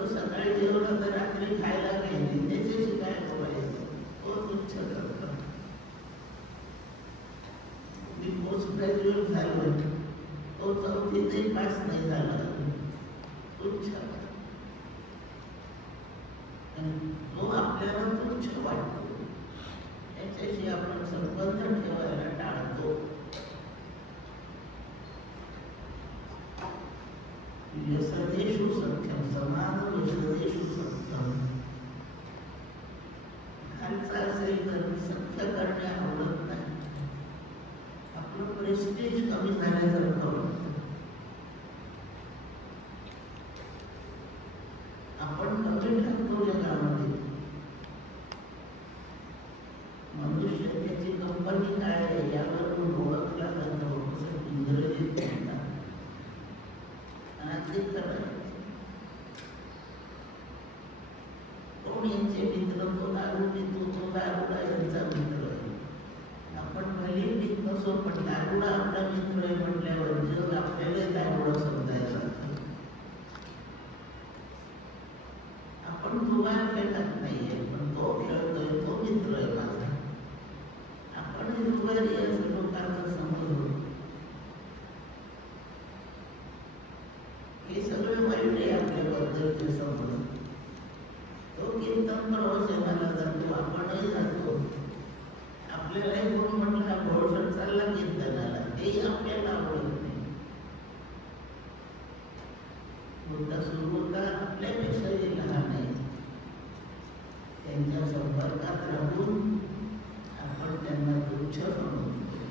तो सकाळी जेवला तर रात्री खायला नाही, त्याच्याशी काय बोलायचं, तो तुच्छ करतो. मी पोस्ट ग्रॅज्युएट झालो, तो 4थीतही पास नाही झाला, तुच्छ. तो आपल्याला तुच्छ वाटतो, त्याच्याशी आपण संबंध ठेवायला टाळतो. व्यसनेषु सख्यम समान व्यसनेषु सख्यम. खालचा असेल तर सख्य करणे आवडत नाही, आपलं प्रेस्टीज कमी झाल्यासारखं वाटतं. आपण कमी ठरतो जगामध्ये. मनुष्य त्याची कंपनी काय आहे यावरून ओळखला जातो, असं इंग्रजीत म्हणतात. कोण यांचे मित्र, तो दारू पितो, तो दारुडा यांचा मित्र आहे. आपण भले पित नसो, पण दारुडा आपला मित्र आहे म्हटल्यावर जग आपल्याला दारुडा समजायला लागतं. आपण जुगार खेळत नाहीये, पण तो खेळतोय, तो मित्र आहे माझा. आपण जुगारी असं लोकांचा समज होतो. हे सगळं वाईट आहे आपल्याबद्दलचे समज. तो कीर्तन प्रवचनाला जातो, आपणही जातो. आपल्यालाही कोण म्हटला भोळसट चालला कीर्तनाला, तेही आपल्याला आवडत नाही. मुद्दा सुरू होता आपल्यापेक्षाही लहान आहे, त्यांच्या संपर्कात राहून आपण त्यांना तुच्छ समजतो.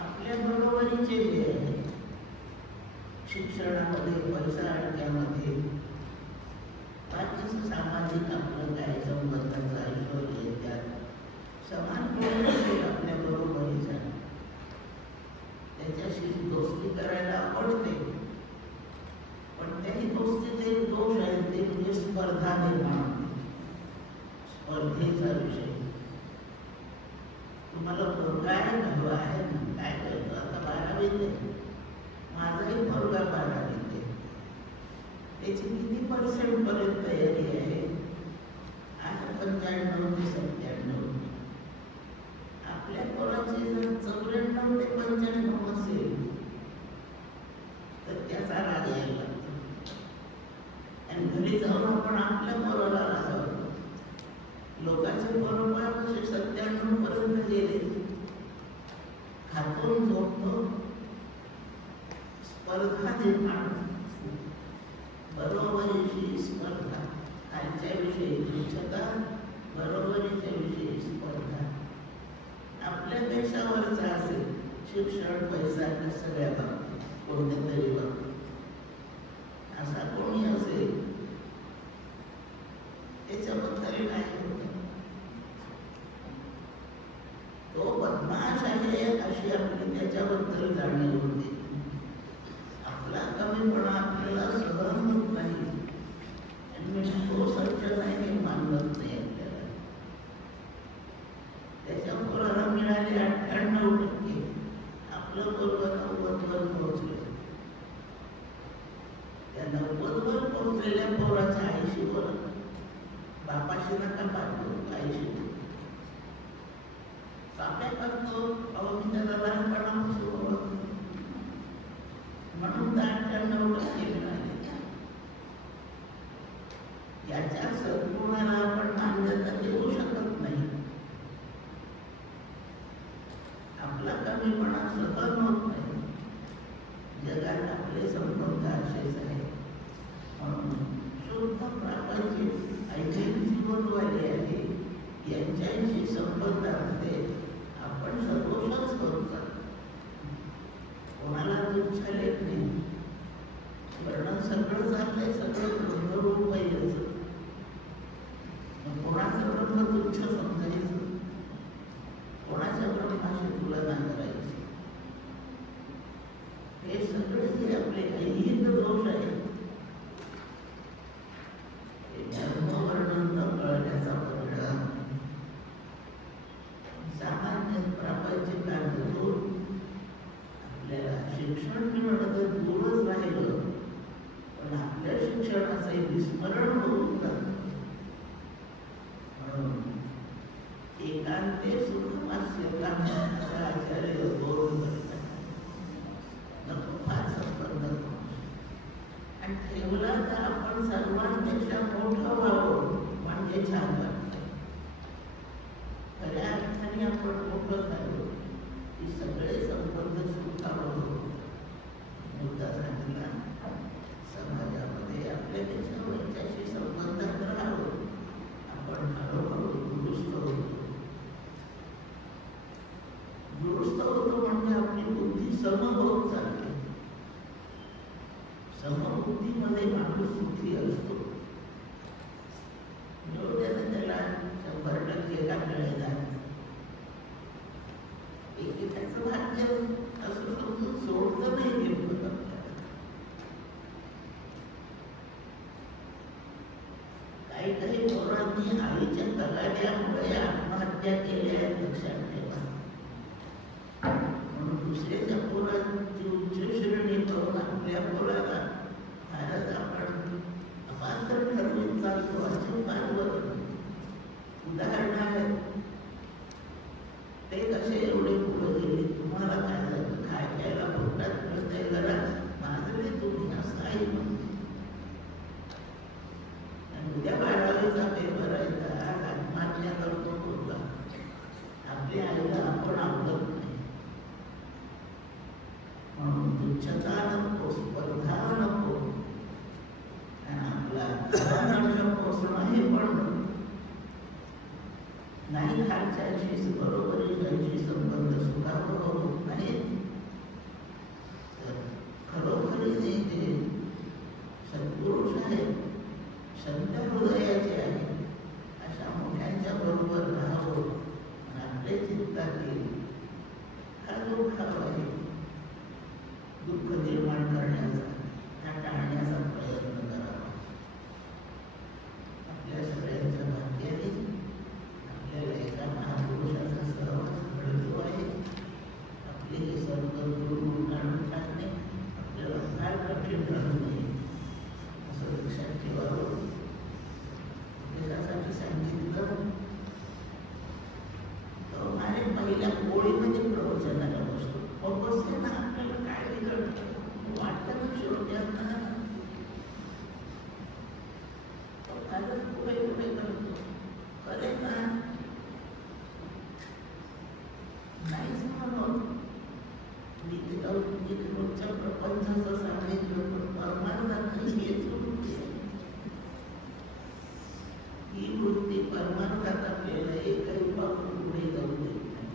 आपल्या बरोबरीचे जे आहे, शिक्षणामध्ये, पैसा अडक्यामध्ये, बाकीचं सामाजिक आपलं काय संबंधाचं ऐश्वर्य, त्यात समान कोणी आपल्या बरोबरीचा, त्याच्याशी दोस्ती करायला आवडते. पण त्याही दोस्तीत एक दोष आहे, ते म्हणजे स्पर्धा निर्माण, स्पर्धेचा विषय. तुम्हाला काय हवं आहे ना, काय करतो, आता 12वीत आहे, माझाही मुलगा 12वीत आहे, त्याची किती % पर्यंत तयारी आहे? 95 ते 97. आपल्या पोराची जर 94 ते 95 असेल तर त्याचा राग यायला लागतो. आणि घरी जाऊन आपण आपल्या पोराला रागावतो. लोकांचे बरोबर कसे 97 पर्यंत गेले, खातून झोपतो. स्पर्धा निर्माण, बरोबरीची स्पर्धा, खालच्याविषयी तुच्छता, बरोबरीच्या विषयी स्पर्धा. आपल्यापेक्षा वरचा असेल, शिक्षण, पैसा, सगळ्या बाबतीत कोणत्या तरी बाबतीत असा कोणी असेल, त्याच्याबद्दल काय होतं, तो बदमाश आहे अशी आपली त्याच्याबद्दल जाणीव होते. आपला कमीपणा आपल्याला सहन होत नाही, आणि तो सज्ज नाही हे मानत नाही आपल्याला. त्याच्या पोराला मिळाले 98%, आपलं पोरगं 90वर पोहोचलं. त्या 90वर पोहोचलेल्या पोराच्या आईशी बोलत, बापाशी नका पाठवू, आईशी साप्या करतो. अहो मी त्याला लहानपणापासून ओळखतो म्हणून 98% मिळाले. याच्या सद्गुणाला आपण मान्यता देऊ शकत नाही. आपला कमीपणा सहन होत नाही. जगात आपले संबंध असेच आहे. म्हणून शुद्ध प्रापंचिक ऐच्छिक जीवनवाले आहे, यांच्याशी संबंधामध्ये आपण सदोषच करतो. कोणाला तुच्छ लेख नाही. वर्णन सगळं झालंय, सगळं ब्रह्मरूप पाहिजे. कोणाचं ब्रह्म तुच्छ समजायचं, कोणाच्या ब्रह्माशी तुलना करायची, हे सगळे जे आपले ऐहिक दोष आहेत, हे धर्मवर्णन न कळण्याचा परिणाम. सामान्य प्रापंचिकांतून आपल्याला शिक्षण मिळणं तर दूरच राहिलं, पण आपल्या शिक्षणाचे विस्मरण ते सुखमास्य आचार्य बोलून नको फार संबंध आणि ठेवला तर आपण सर्वांपेक्षा मोठं व्हावं म्हणजे छान वाटतं. खऱ्या अर्थाने आपण मोठं झालो की सगळे संबंध सुखावं. मुद्दा सांगितला समाजामध्ये आपल्यापेक्षा वरच्याशी संबंधात राहावं. आपण हळूहळू दुरुस्त होतो म्हणजे आपली बुद्धी सम होत चालते. समबुद्धीमध्ये माणूस सुखी असतो. त्याला 100% का मिळेल एकेकाचं भाग्य असं समजून सोडतं नाही घेतलं आपल्याला. काही पोरांनी आईच्या तगाद्यामुळे आत्महत्या केल्या लक्षात ठेवा. म्हणून दुसऱ्याच्या पोरांची उच्च श्रेणी पाहून आपल्या पोराला भारत आपण अपात्र ठरवून चालतो असे फारवर उदाहरण आहे. ते कसे एवढे पुढे गेले, तुम्हाला काय झालं, काय खायला पोटात मिळतंय जरा माझं तुम्ही असं आई म्हणते. आणि उद्या 12वीचा पेपर आहे तर आत्महत्या करतो पोरगा. आपल्या आईला आपण आवडत नाही म्हणून तुच्छता नको, स्पर्धा नको आणि आपला पोचणं हे पण नाही. खालच्याशी बरोबरीची संबंध सुखावं होत नाहीत. तर खरोखरीने ते सत्पुरुष आहेत, संत हृदयाचे आहेत, अशा मोठ्यांच्या बरोबर राहावं आणि आपले चित्तातील हा जो भाव आहे दुःख निर्माण करण्याचा, हा टाळण्याचा प्रयत्न करावा. आपल्या सगळ्यांच्या भाग्याने आपल्याला एका महापुरुषाचा सहवास घडतो आहे. आपले हे सर्व गुण काढून टाकणे आपल्याला फार कठीण राहू नये असं लक्षात ठेवावं. त्याच्यासाठी सांगितलं तर माझ्या पहिल्या ओळीमध्ये प्रवचनाला बसतो. बसते ना आपल्याला काय बिघडतं वाटतं ना श्रोत्यांना फारच पुढे करतो. खरे ना नाहीच म्हणून मी रोजच्या प्रपंचाचं सांगितलं पण परमार्थात हेच वृत्ती आहे. ही वृत्ती परमार्थात आपल्याला एकही पाऊल पुढे जाऊ देत नाही.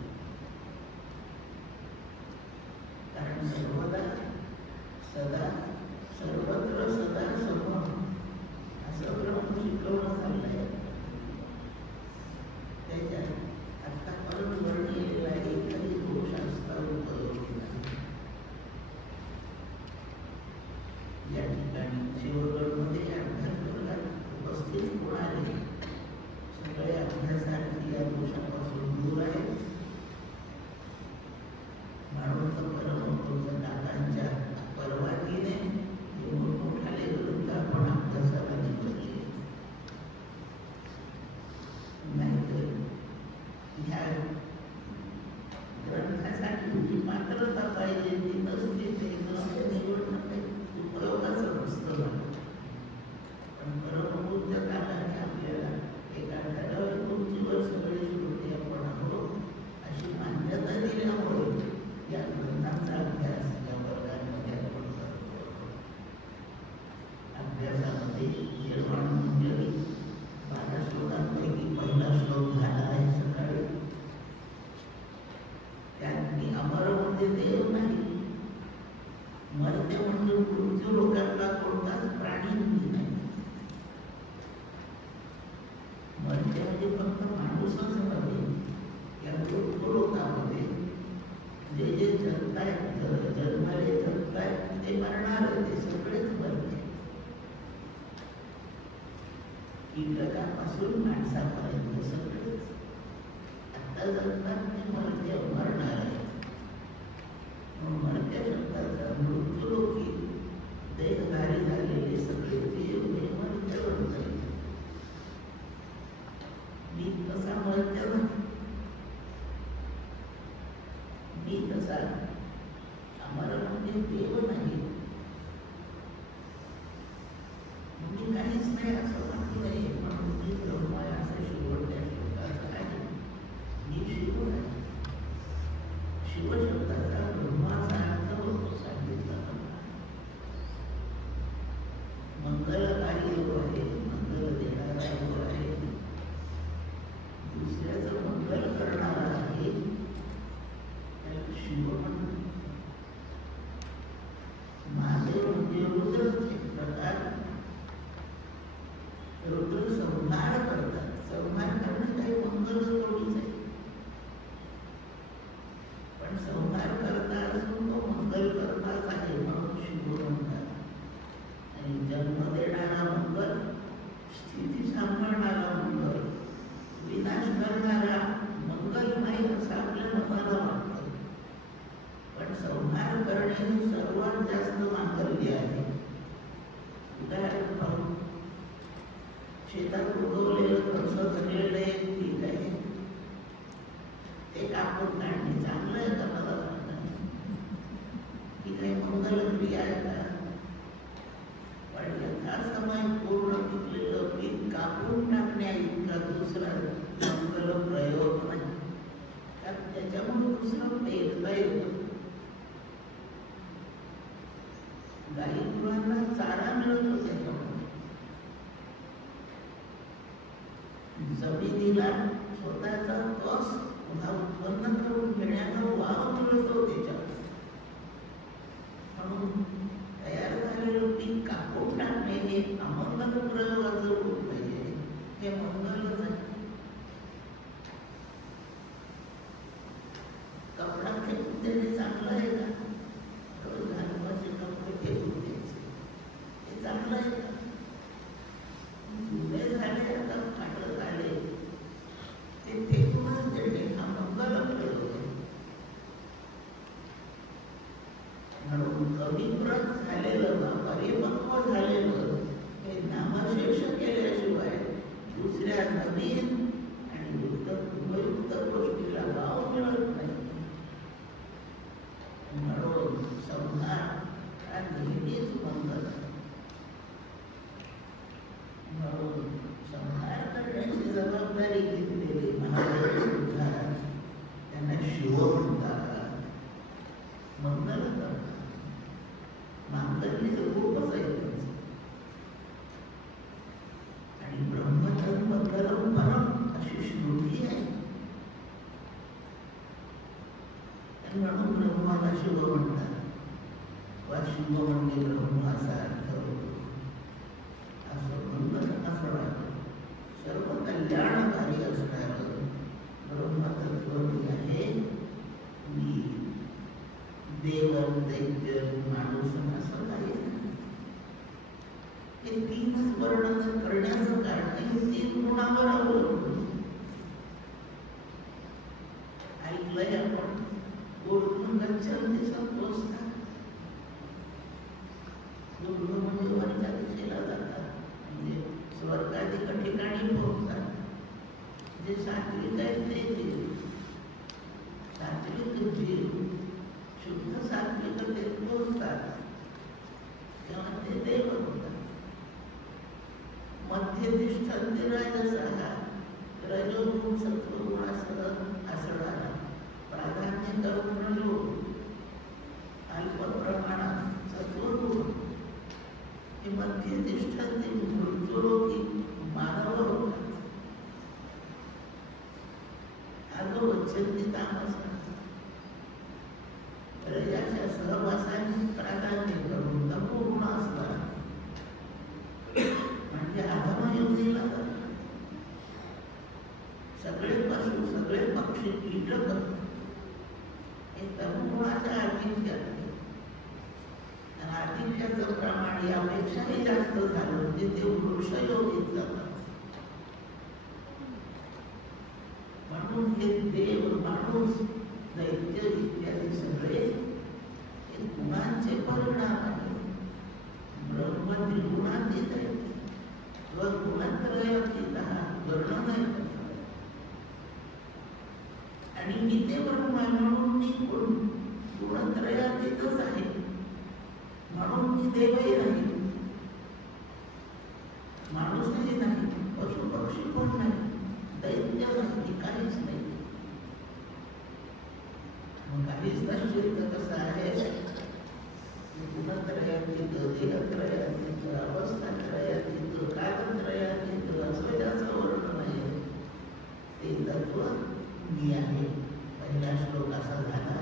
कारण सर्वदा सदा सर्वत्र सदा सम असं ब्रह्म शिकवणं चाललंय. त्याच्यात आतापर्यंत वर्णिलेला एकही दोष असता उपयोगी नाही. या ठिकाणी शिवगडमध्ये अभ्यास वर्गात उपस्थित होणारे सगळे अभ्यासार्थी या दोषापासून दूर आहेत. म्हणून परमहंस दादांच्या परवानगीने मोठमोठाले ग्रंथ आपण अभ्यासाला निवडले. नाहीतर ह्या ग्रंथासाठी जी पात्रता पाहिजे ती नसते. ते निवडणं काही उपयोगाचं नसतं. पण परमबुद्ध कालाने आपल्याला एका ठराविक उंचीवर सगळे श्रोते आपण आहोत अशी मान्यता दिल्यामुळे या ग्रंथांचा अभ्यास या वर्गांमध्ये आपण करतो. अभ्यासामध्ये निर्माण मंजरी 12 श्लोकांपैकी पहिला श्लोक झाला आहे सकाळी. त्यात मी अमर म्हणजे देव नाही, मर्त्य म्हणजे मृत्यू लोकांना कोणताच प्राणी नाही. मर्त्य म्हणजे फक्त माणूसच नव्हे, या मृत्यू लोकांमध्ये जे जे जगतायत, जन्माले जगतायत ते मरणार, ते सगळेच मरते. कीटकापासून माणसापर्यंत सगळेच आता जगतात ते मर्त्य मरणार आहे. मर्त्य शब्दाचा मृत्यूलोकी देहधारी झालेले सगळे देव हे मर्त्य बनतात. मी तसा मर्त्य गाई गुरांना चारा मिळतो त्याच्यामुळे. जमिनीला स्वतःचा कस उत्पन्न करून घेण्याचा वाव मिळतो त्याच्यात. म्हणून तयार झालेलं पीक कापून टाकणे हे अमंगल प्रयोगाचं रूप नाहीये, हे मंगलच आहे. कपडा फेकून देणे चांगलं आहे का? रोज घालवायचे कपडे फेकून द्यायचे, हे चांगलं आहे का? जुने झाले, आता फाटलं झाले, ते फेकूनच देणे हा मंगल प्रयोग आहे. म्हणून कविप्रत झालेलं, परिपक्व झालेलं हे नामशेष केल्याशिवाय दुसऱ्या नवीन आणि उपयुक्त गोष्टीला वाव मिळत नाही. म्हणून संहार हा नेहमीच मंगल आहे. म्हणून संहार करण्याची जबाबदारी घेतलेली महादेव सुद्धा त्यांना शिव म्हणतात, मंगल करतात. मांगल्य रूपच आहे त्यांचं. आणि ब्रह्मचर्य मंगलम परम अशी श्रुती आहे. म्हणून ब्रह्माला शिव म्हणतात, वा शिव म्हणजे ब्रह्म असा अर्थ होतो. असं मंगल असं वाटतं. सर्व कल्याणकारी असणारं ब्रह्मतत्व मी आहे. मी देव, दैत्य, माणूस असं काही नाही. हे तीनच वर्णन करण्याचं कारण हे तीन गुणावर अवलंबून. ऐकलंय आपण ऊर्ध्वं गच्छन्ति संतोषतात. ऊर्ध्व म्हणजे वरच्या दिशेला जातात, म्हणजे स्वर्गाधिक ठिकाणी पोहोचतात. जे सात्विक आहेत ते जीव, सात्विक जीव शुद्ध सात्विकतेत पोहोचतात, तेव्हा ते देव होतात. मध्य तिष्ठन्ति राजसः, रजोगुण सत्वगुणासह असणारा प्राधान्य करून रजोगुण, अल्प प्रमाणात सत्वगुण हे मध्य तिष्ठन्ति मृत्युलोकी मानव होतात. अगं वच्चन्ति तामसः, रजाच्या सहवासाने प्राधान्य करून तमोगुण असणारा म्हणजे अधमयोनीला जातात. सगळे पशु, सगळे पक्षी, कीटक हे तमोगुणाच्या आधिक्यात. आणि आधिक्याचं प्रमाण यापेक्षाही जास्त झालं म्हणजे ते वृक्षयोनीत जातात. म्हणून हे देव, माणूस, दैत्य इत्यादी सगळे हे गुणांचे परिणाम आहेत. ब्रह्म त्रिगुणातीत आहे, गुणत्रयातीत वर्णन आहे. आणि मी ते ब्रह्म आहे म्हणून मी गुणत्रयातीतच आहे, म्हणून मी देवही नाही, माणूसही नाही, पशु पक्षी पण नाही, दैत्य नाही, काहीच नाही. काहीच नसतील तर कसं आहे? गुणत्रयातीत, देहत्रयातीत, अवस्थात्रयातीत, कालत्रयातीत असं त्याचं वर्णन आहे. ते तत्व मी आहे. पहिला श्लोक असा झाला.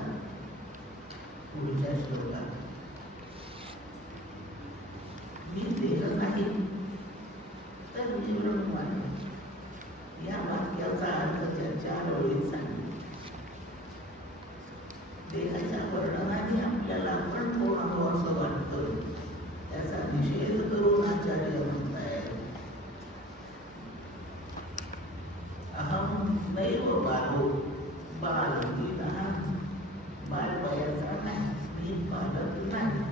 पुढच्या श्लोकात मी देह नाही तर मी ब्रह्म आहे. या वाक्याचा अर्थ त्याच्या ओळीत सांगितला. देहाच्या वर्णनाने आपल्याला आपण थोडं असं वाटतं, त्याचा निषेध करून आचार्य म्हणतायत, अहम नैव बालो, बाल मी लहान, बालवयाचा नाही, मी बालक नाही.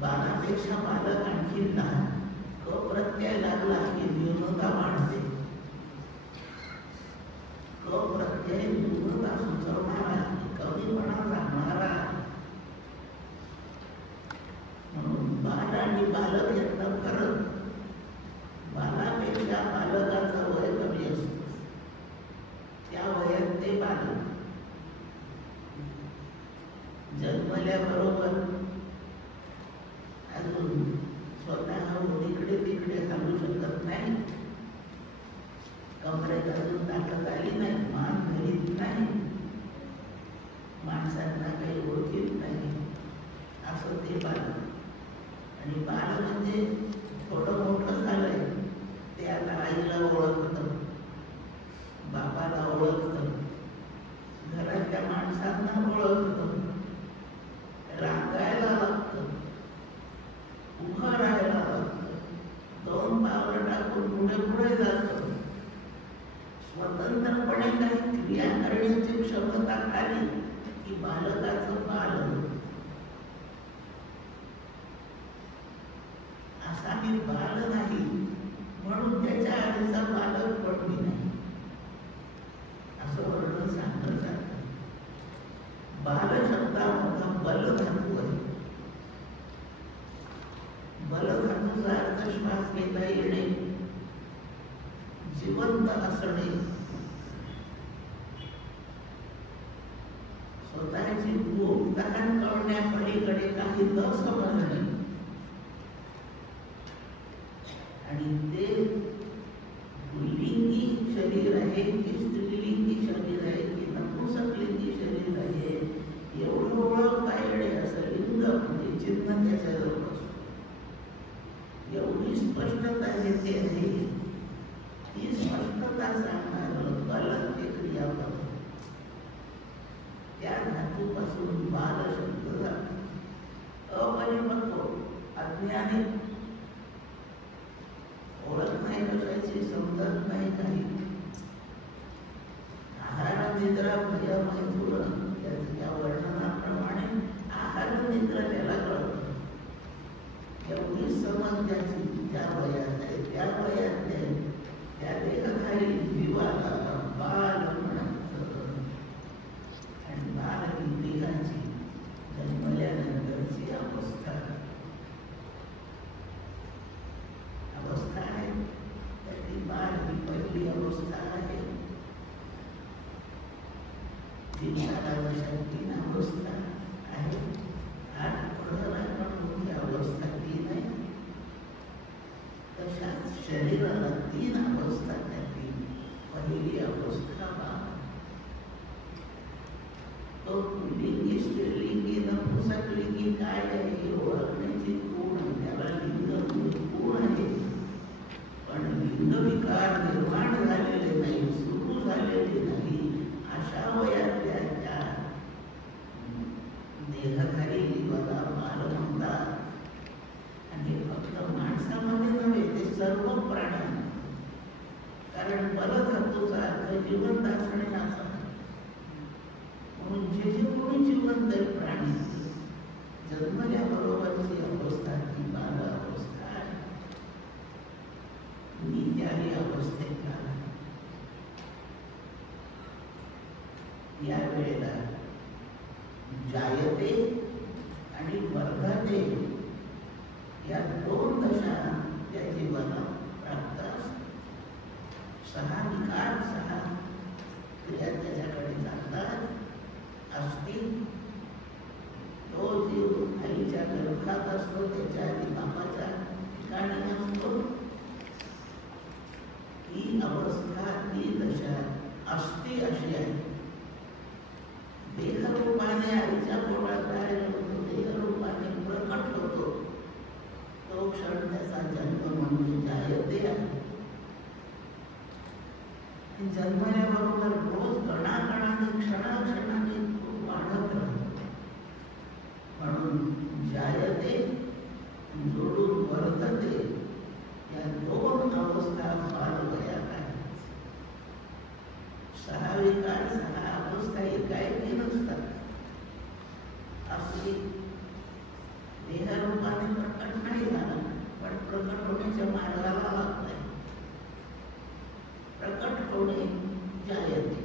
बालापेक्षा बालक आणखी लहान. क प्रत्यय लागला की न्यूनता वाढते. क प्रत्यय न्यूनता सुचवणारा, कमीपणा सांगणारा. म्हणून बाल आणि बालक यातला फरक, बालापेक्षा बालकाचं वय कमी असतं. त्या वयात ते बालक जन्मल्याबरोबर असा मी बाल नाही, म्हणून त्याच्या आधीचा बालक पण मी नाही, असं वर्णन सांगलं जातं. बाल शब्दामधला बल धातू आहे. बल धातूचा अर्थ श्वास घेता येणे, जिवंत असणे, स्वतःची भूक तहान कळण्यापलीकडे काही न समजणे, आणि ते पुल्लिंगी शरीर आहे की स्त्रीलिंगी शरीर आहे की नपुंसकलिंगी शरीर आहे एवढं ओळखता येणे, असं लिंग म्हणजे चिन्ह त्याच्याजवळ असतो. एवढी स्पष्टता जिथे आहे ती स्पष्टता सांगणारं बल हे क्रियापद. त्या धातूपासून बाल शब्द जातो. अपरिपक्व, अज्ञानी, ओळख नाही कशाची, समजत नाही काही. आहार निद्रा भय मैथुन या वर्णनाप्रमाणे आहार निद्रा त्याला कळत. एवढी समज ज्याची त्या वयात आहे, त्या वयात त्या देहधारी जीवाला बाल म्हणायचं. आणि बाल ही देहाची जन्मल्यानंतरची अवस्था आहे. त्याची बाल ही पहिली अवस्था आहे. 3 वर्षात 3 अवस्था आहे. 8 पडला पण मोठी अवस्था 3 आहे. तशाच शरीराला 3 अवस्था, त्यातली पहिली अवस्था बाल. तो पुल्लिंगी स्त्रीलिंगी नपुंसकलिंगी काय आहे हे ओळखण्याची खूण आहे. त्याला लिंग खूण आहे, पण लिंग विकार निर्माण झालेले नाही, सुरू झालेले नाही. अशा वयातल्या त्या देहधारी जीवाला बाल म्हणतात. आणि हे फक्त माणसामध्ये नव्हे, ते सर्व प्राणी. कारण बल धातूचा अर्थ जिवंत असणे असा. म्हणून जे कोणी जिवंत प्राणी जन्मल्याबरोबरची अवस्था ती बाल अवस्था आहे. मी त्याही अवस्थेत आला. या वेळेला जायते आणि वर्धते या 2 दशा त्या जीवाला प्राप्त असतात. 6 विकार, 6 क्रिया त्याच्याकडे जातात. असती तो जीव आईच्या गर्भात असतो, त्याच्या आधी बापाच्या ठिकाणी असतो. ही अवस्था, ही दशा असती अशी आहे. देहरूपाने आईच्या पोटात राहिला होतो, देहरूपाने प्रकट होतो. तो क्षण त्याचा जन्म म्हणजे जायते आहे. जन्मल्याबरोबर रोज कणाकणाने क्षणाक्षणाने वाढत राहतो. म्हणून जायते जोडून वर्धते या 2 अवस्था बालवयात आहेत. 6 विकार, 6 अवस्था एकाएकी नसतात. आपली देहरूपाने प्रकट नाही झाला, पण प्रकट होण्याच्या मार्गाला लागलाय. प्रकट होणे जायते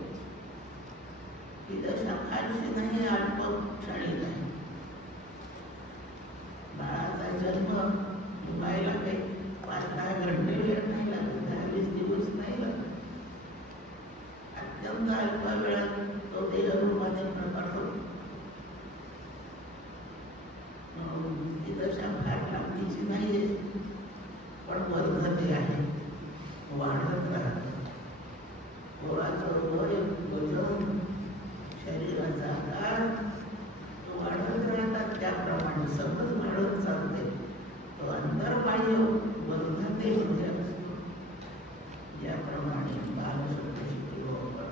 ही दशा फारशी नाही, अल्प क्षणिक आहे. बाळाचा जन्म व्हायला काही 5-10 घंटे वेळ नाही लागत, 10-20 दिवस नाही लागत. अत्यंत अल्प वेळात तो देहरूपाने प्रकट होतो. ही दशा फार लांबीची नाहीये, पण वर्धते आहे, वाढत राहते. पोराचं वय, वजन, शरीराचा आकार तो वाढत राहतात. त्याप्रमाणे सतत वाढत चालते. तो अंतर्बाह्य वर्धते मध्ये असतो. याप्रमाणे बालशब्द शिकलो आपण.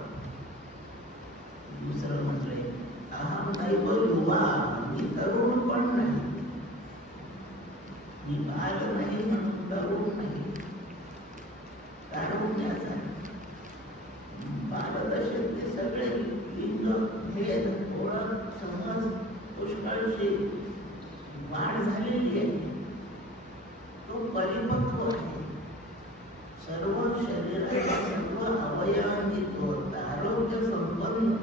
दुसरं म्हटले अहम दैव युवा, मी तरुण पण नाही, मी बाल नाही म्हणून तरुण नाही. तारुण्याचा बालदशेत परिपक्व आहे. सर्व शरीराच्या सर्व अवयवांनी तो आरोग्य संपन्न,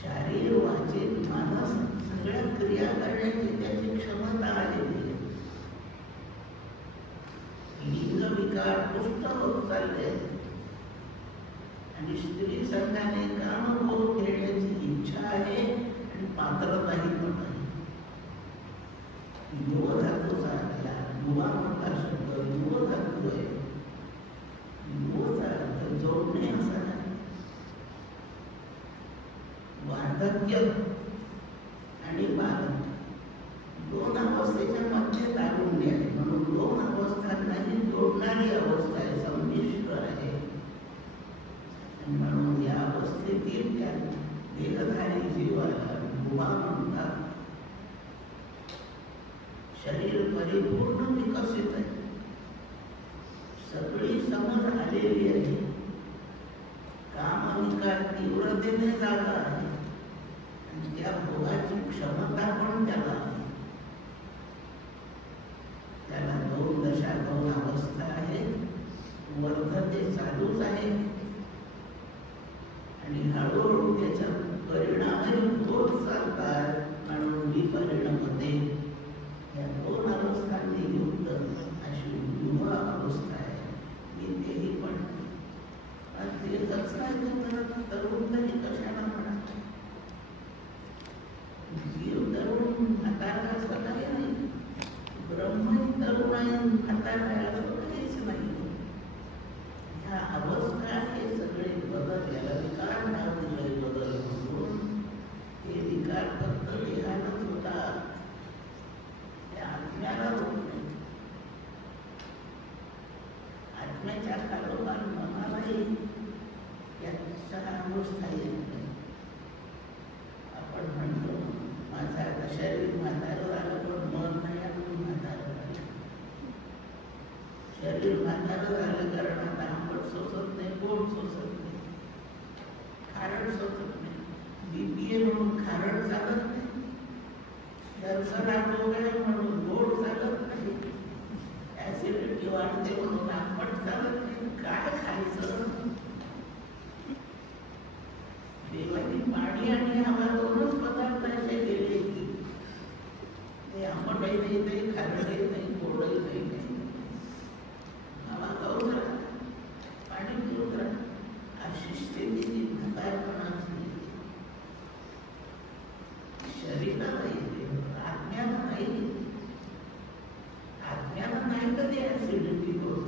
शारीर वाचिक मानस सगळ्या क्रिया करण्याची त्याची क्षमता आलेली आहे. लिंग विकार पुष्ट होत चालले आणि स्त्री संघाने कामभोग घेण्याची इच्छा आहे आणि पात्रताही पण आहे. युव धातूचा युवा मोठा शब्द युव धातू आहे. युवचा अर्थ जोडणे असा नाही. वार्धक्य आणि बालक दोन अवस्थेच्या मध्ये तारुण्य आहे. म्हणून दोन अवस्थांनाही जोडणारी अवस्था आहे, संमिश्र आहे. म्हणून या अवस्थेतील त्या देहधारी जीवाला युवा म्हणतात. शरीर परिपूर्ण विकसित आहे, सगळी समज आलेली आहे, कामविकार तीव्रतेने जागा आहे आणि त्या भोगाची क्षमता पण त्याला आहे. त्याला दोन दशा दोन अवस्था आहेत. वर्धते चालूच आहे आणि हळूहळू त्याचा परिणामही होत चालतात. म्हणून विपरिणमते या दोन अवस्थांनी युक्त अशी युवा अवस्था आहे. मी तेही पण ते कचरा तरुण तरी कशाला म्हणा, जीव तरुण म्हातारा असं काही नाही. ब्रह्मही तरुण आहे म्हातारा आहे असं काहीच नाही. ह्या अवस्था हे सगळे बदल, याला विकार नाव दिलंय बदल म्हणून. हे विकार फक्त देहानच होतात, आत्म्याला होत नाही. आत्म्याच्या खालोखाल मनालाही याचा अवस्था येत नाही. आपण म्हणतो माझं आता शरीर म्हातारं झालं पण मन नाही अजून म्हातारं झालं. शरीर म्हातारं झालं कारण आता आंबट सोसत नाही, गोड सोसत नाही, खारट सोसत नाही. बीपीए म्हणून खारट चालत नाही, दर्शनात वगैरे म्हणून गोड चालत नाही, ऍसिडिटी वाढते म्हणून आंबट चालत नाही. काय खायचं? देवानी पाणी आणि हवा दोनच पदार्थ असे गेले की ते आंबटही नाही, खारटही नाही, गोडही नाही. हवा खाऊन राहा, पाणी पिऊन राहा. अशी स्थिती म्हातारपणाची शरीराला येते, आत्म्याला नाही. आत्म्याला नाही कधी ऍसिडिटी होत.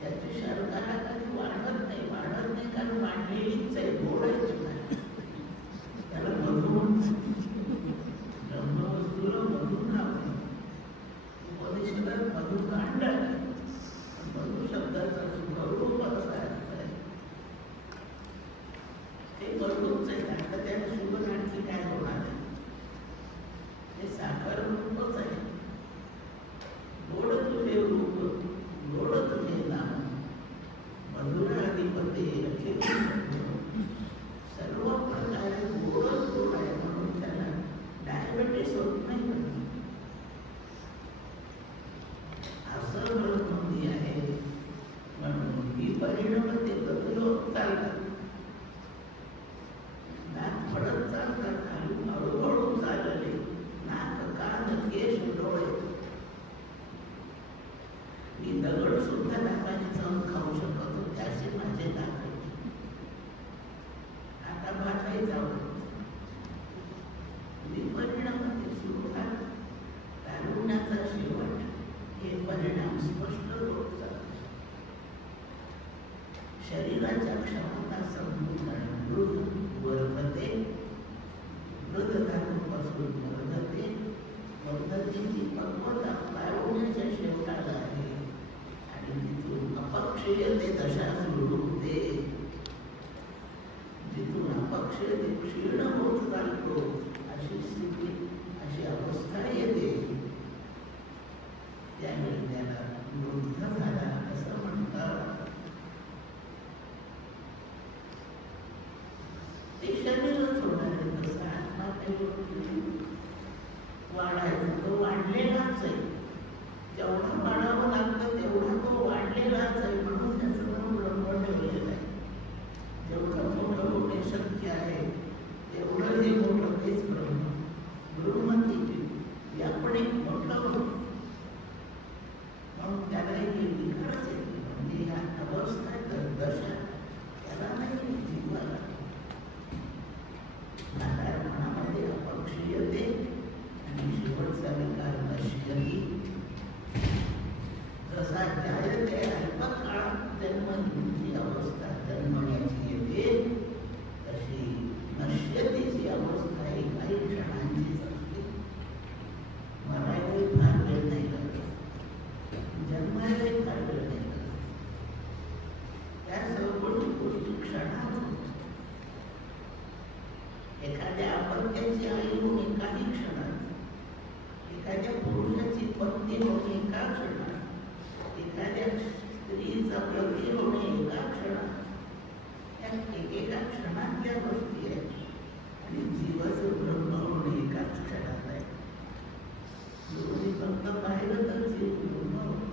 त्याची शरीराला कधी वाढत नाही कारण वाढलेलीच आहे, गोडायच नाही. त्याला मधून ब्रह्मवस्तूला मधून नाव आहे. उपनिषदात मधुकांड आहे. मधु शब्दाचा सुखरूप असा अर्थ आहे. ते बरोबरच आहे. आता त्याला शुभ आणखी काय होणार आहे? हे साकार रूपच आहे. गोड तुझे रूप, गोड तुझे नाम, मधुराधिपती सर्व प्रकारे गोडच गोड आहे. म्हणून त्याला डायबिटीस होत नाही. असं ब्रह्मबुद्धी आहे. म्हणून विपरिणमते बदल होत चालतात, नाक पडत चालतात, खाली हळूहळू चालले, नाक कान केश डोळे. मी दगड सुद्धा नाकाने जाऊन खाऊ शकत होते, असे माझे नाक होते. आता भातही जाऊ. विपरिणामाचे सुरुवात, तारुण्याचा शेवट, हे परिणाम स्पष्ट होत चालतात. शरीराच्या क्षमता समजून मृद वर्धते, मृद धातूपासून वर्धते. वर्धतेची पक्वता तारुण्याच्या शेवटाला आहे आणि तिथून अपक्षीयते दशा सुरू होते. जिथून अपक्षीयते क्षीण होत चालतो अशी स्थिती, अशी अवस्था येते. त्यामुळे त्याला वृद्ध झाला असं म्हणतात. ते शरीरच होणार आहे, तसं आत्मा काही होत नाही. पत्नी होणे एका क्षणात, एखाद्या स्त्रीचा पती होणे एका क्षणात, या एकेका क्षणातल्या गोष्टी आहेत. आणि जीवाचं ब्रह्म होणे एकाच क्षणात आहे. दोन्ही फक्त पाहिलं तर जीव ब्रह्म होतो.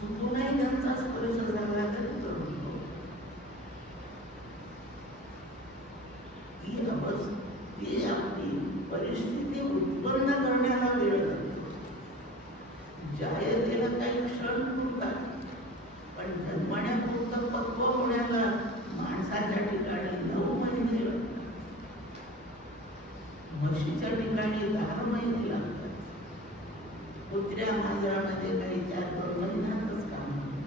चुकूनही त्यांचा स्पर्श झाला तर ब्रह्म होतो. ही आपली परिस्थिती उत्पन्न करण्याला वेळ लागतो. जायतेला काही क्षण पुरतात, पण जन्मण्यापुरतं पक्व होण्याला माणसाच्या ठिकाणी 9 महिने लागतात, म्हशीच्या ठिकाणी 10 महिने लागतात, कुत्र्या मांजरामध्ये काही 4 महिन्यातच काम होतं.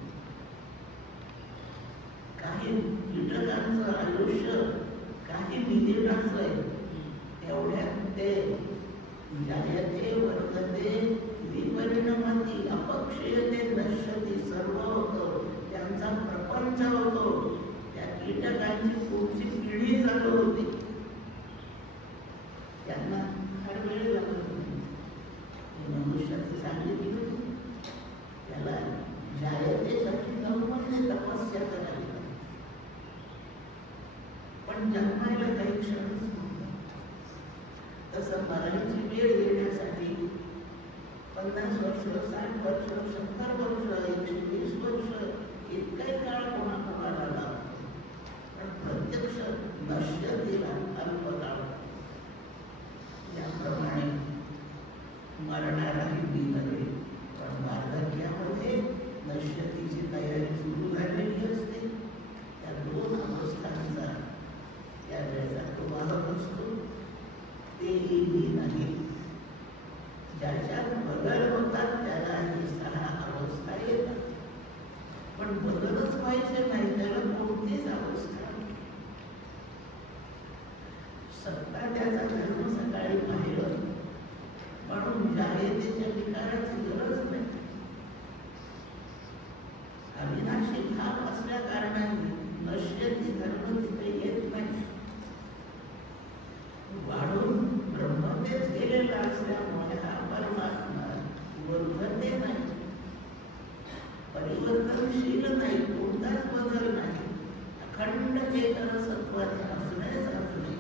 काही कीटकांचं आयुष्य काही मिनिटांचं आहे. एवढ्यात ते जायते वर्धते विपरिणमती अपक्षयते नश्यती सर्व होतं. त्यांचा प्रपंच होतो. त्या कीटकांची पुढची पिढी चालू होती. त्यांना फार वेळ लागत नाही. मनुष्याची सांगितलं त्याला जायतेसाठी 9 महिने तपस्या करावी, पण जन्मायला काही क्षणच नव्हता. तसं मराठी वेळ येण्यासाठी 50 वर्ष, 60 वर्ष, 70 वर्ष, 120 वर्ष इतकाही काळ कोणाकोणाला लागतो. पण प्रत्यक्ष नश्यतेला अल्प काळ. याप्रमाणे मरणाराही मी नव्हे, पण वार्धक्यामध्ये नश्यतेची तयारी सुरू झालेली असते. त्या 2 अवस्थांचा त्यावेळेचा तो वाहक असतो. तेही मी नाही. ज्याच्यात बदल होतात त्याला ही 6 अवस्था येतात. पण बदलच व्हायचे नाही त्याला कोणतीच अवस्था नाही. सत्ता त्याचा धर्म सकाळी पाहिलं म्हणून जायतेच्या विकाराची गरज नाही. अविनाशी भाव असल्या कारणाने नश्यती धर्म तिथे येत नाही. वाढून ब्रह्मतेच गेलेला असल्यामुळे हा परमात्मा वर्धते नाही, परिवर्तनशील नाही, कोणताच बदल नाही. अखंड चेतन सत्वाने असणेच असणे.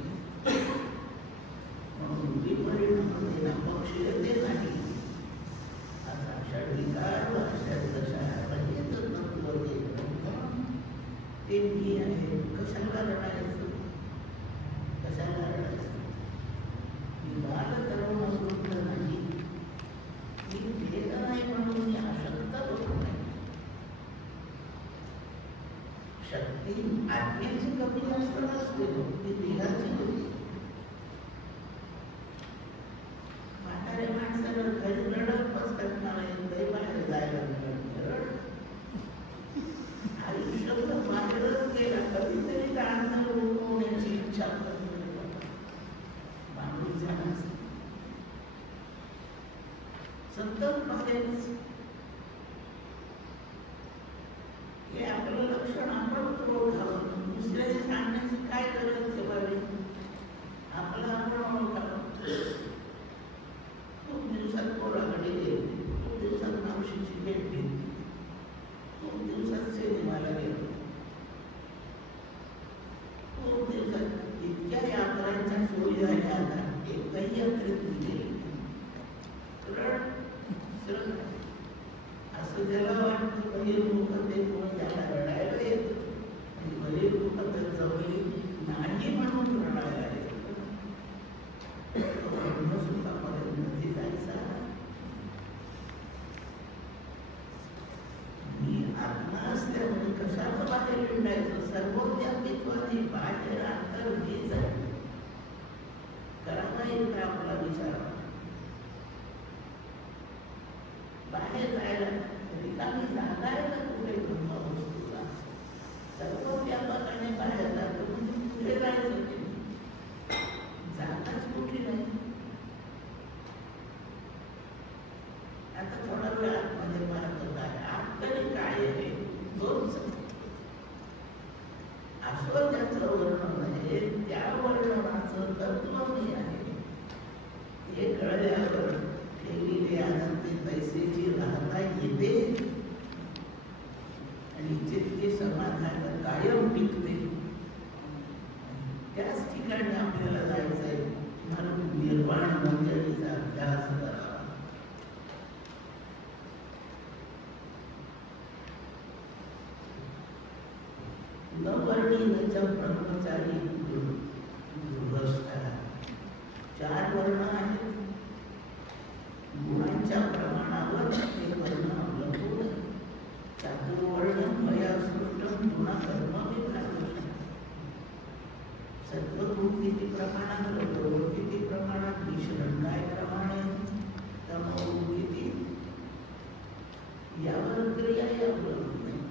म्हणून विपरिणमते अपक्षयते नाही. असा षड्विकार वर्षात ते मी आहे. कशाला रडायचं, कशाला रडायचं? मी बाल तरुण अवृद्ध नाही, मी भेद नाही म्हणून मी अशक्त होत नाही. शक्ती आत्म्याची कमी जास्त नसते, ती देहाची होती. म्हाताऱ्या माणसाला घरी रडत बसतात ना, बाहेर जायला मिळत. आयुष्यभर बाहेरच गेला, कधीतरी अन्न होण्याची इच्छा माणूस झाला सतत बाहेरच. हे आपलं लक्षण आपण ओळखावं. दुसऱ्याने सांगण्याची काय गरज ठेवावी? आपलं आपण ओळखावं. खूप दिवसात पोराकडे गेले, खूप दिवसात मावशीची भेट घेतली, खूप दिवसात सिनेमाला गेलो, खूप दिवसात इतक्या यात्रांच्या सोयी झाल्या आता एकही यात्रेत गेली. असं ज्याला वाटतं बहिर्मुखतेमुळे त्याला रडायला येतं, आणि बहिर्मुखता जवळी नाही म्हणून रडायला येतं. सुखापर्यंत जायचा. मी आत्मा असल्यामुळे कशाला बाहेर हिंडायचं? सर्वव्यापित्वाने बाहेर अंतर मीच आहे. करावा येईल का आपला विचार? बाहेर जायला रिकामी जागा आहे का कुठे? ब्रह्मवस्तूला सर्व व्यापकाने बाहेर जातो म्हणजे कुठे जायचं? ते जागाच कुठे नाही. आता थोडा वेळ आतमध्ये पाहतो काय आत तरी काय आहे? 2च असं ज्याचं वर्णन आहे त्या वर्णनाचं तत्व मी आहे हे कळल्यावर ठेविले आनंदी पैसेची राहता येते आणि जितके समाधान कायम टिकते त्याच ठिकाणी आपल्याला जायचंय. म्हणून निर्वाण मंदिराचा अभ्यास करावा. नवर्णीचा ब्रह्मचारी गृहस्थ. 4 वर्ण आहेत. गुणांच्या प्रमाणावर हे वर्ण अवलंबून. चातुर्वर्ण मया सृष्टम गुणकर्म विभागः. सत्वगुण किती प्रमाणात, रजोगुण किती प्रमाणात, मिश्रण काय प्रमाणे, तमोगुण किती, यावर क्रिया अवलंबून नाही.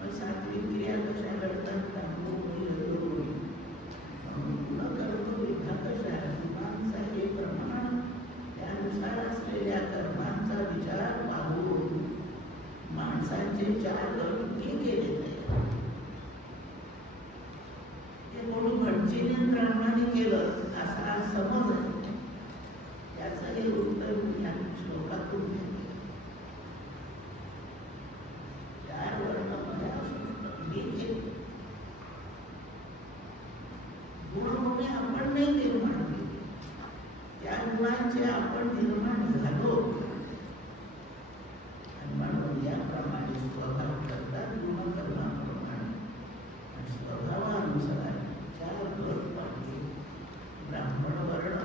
मग सात्विक क्रिया कशा घडतात, तमोगुणी रजोगुणी. गुणकर्म विभागशः गुणांचा हे प्रमाण त्यानुसार असलेल्या कर्मांचा विचार पाहून माणसांचे 4 गट केले जाईल. ते कोणी भटजीने ब्राह्मणाने केलं असा समज आहे. याचंही उत्तर या श्लोकातून मिळते. 4 वर्ण मध्ये गुण होणे आपण नाही निर्माण केले, त्या गुणांचे आपण निर्माण झालो. म्हणून याप्रमाणे स्वभाव करतात. गुणकर्माप्रमाणे स्वभावानुसार 4 गट पाडले. ब्राह्मण वर्ण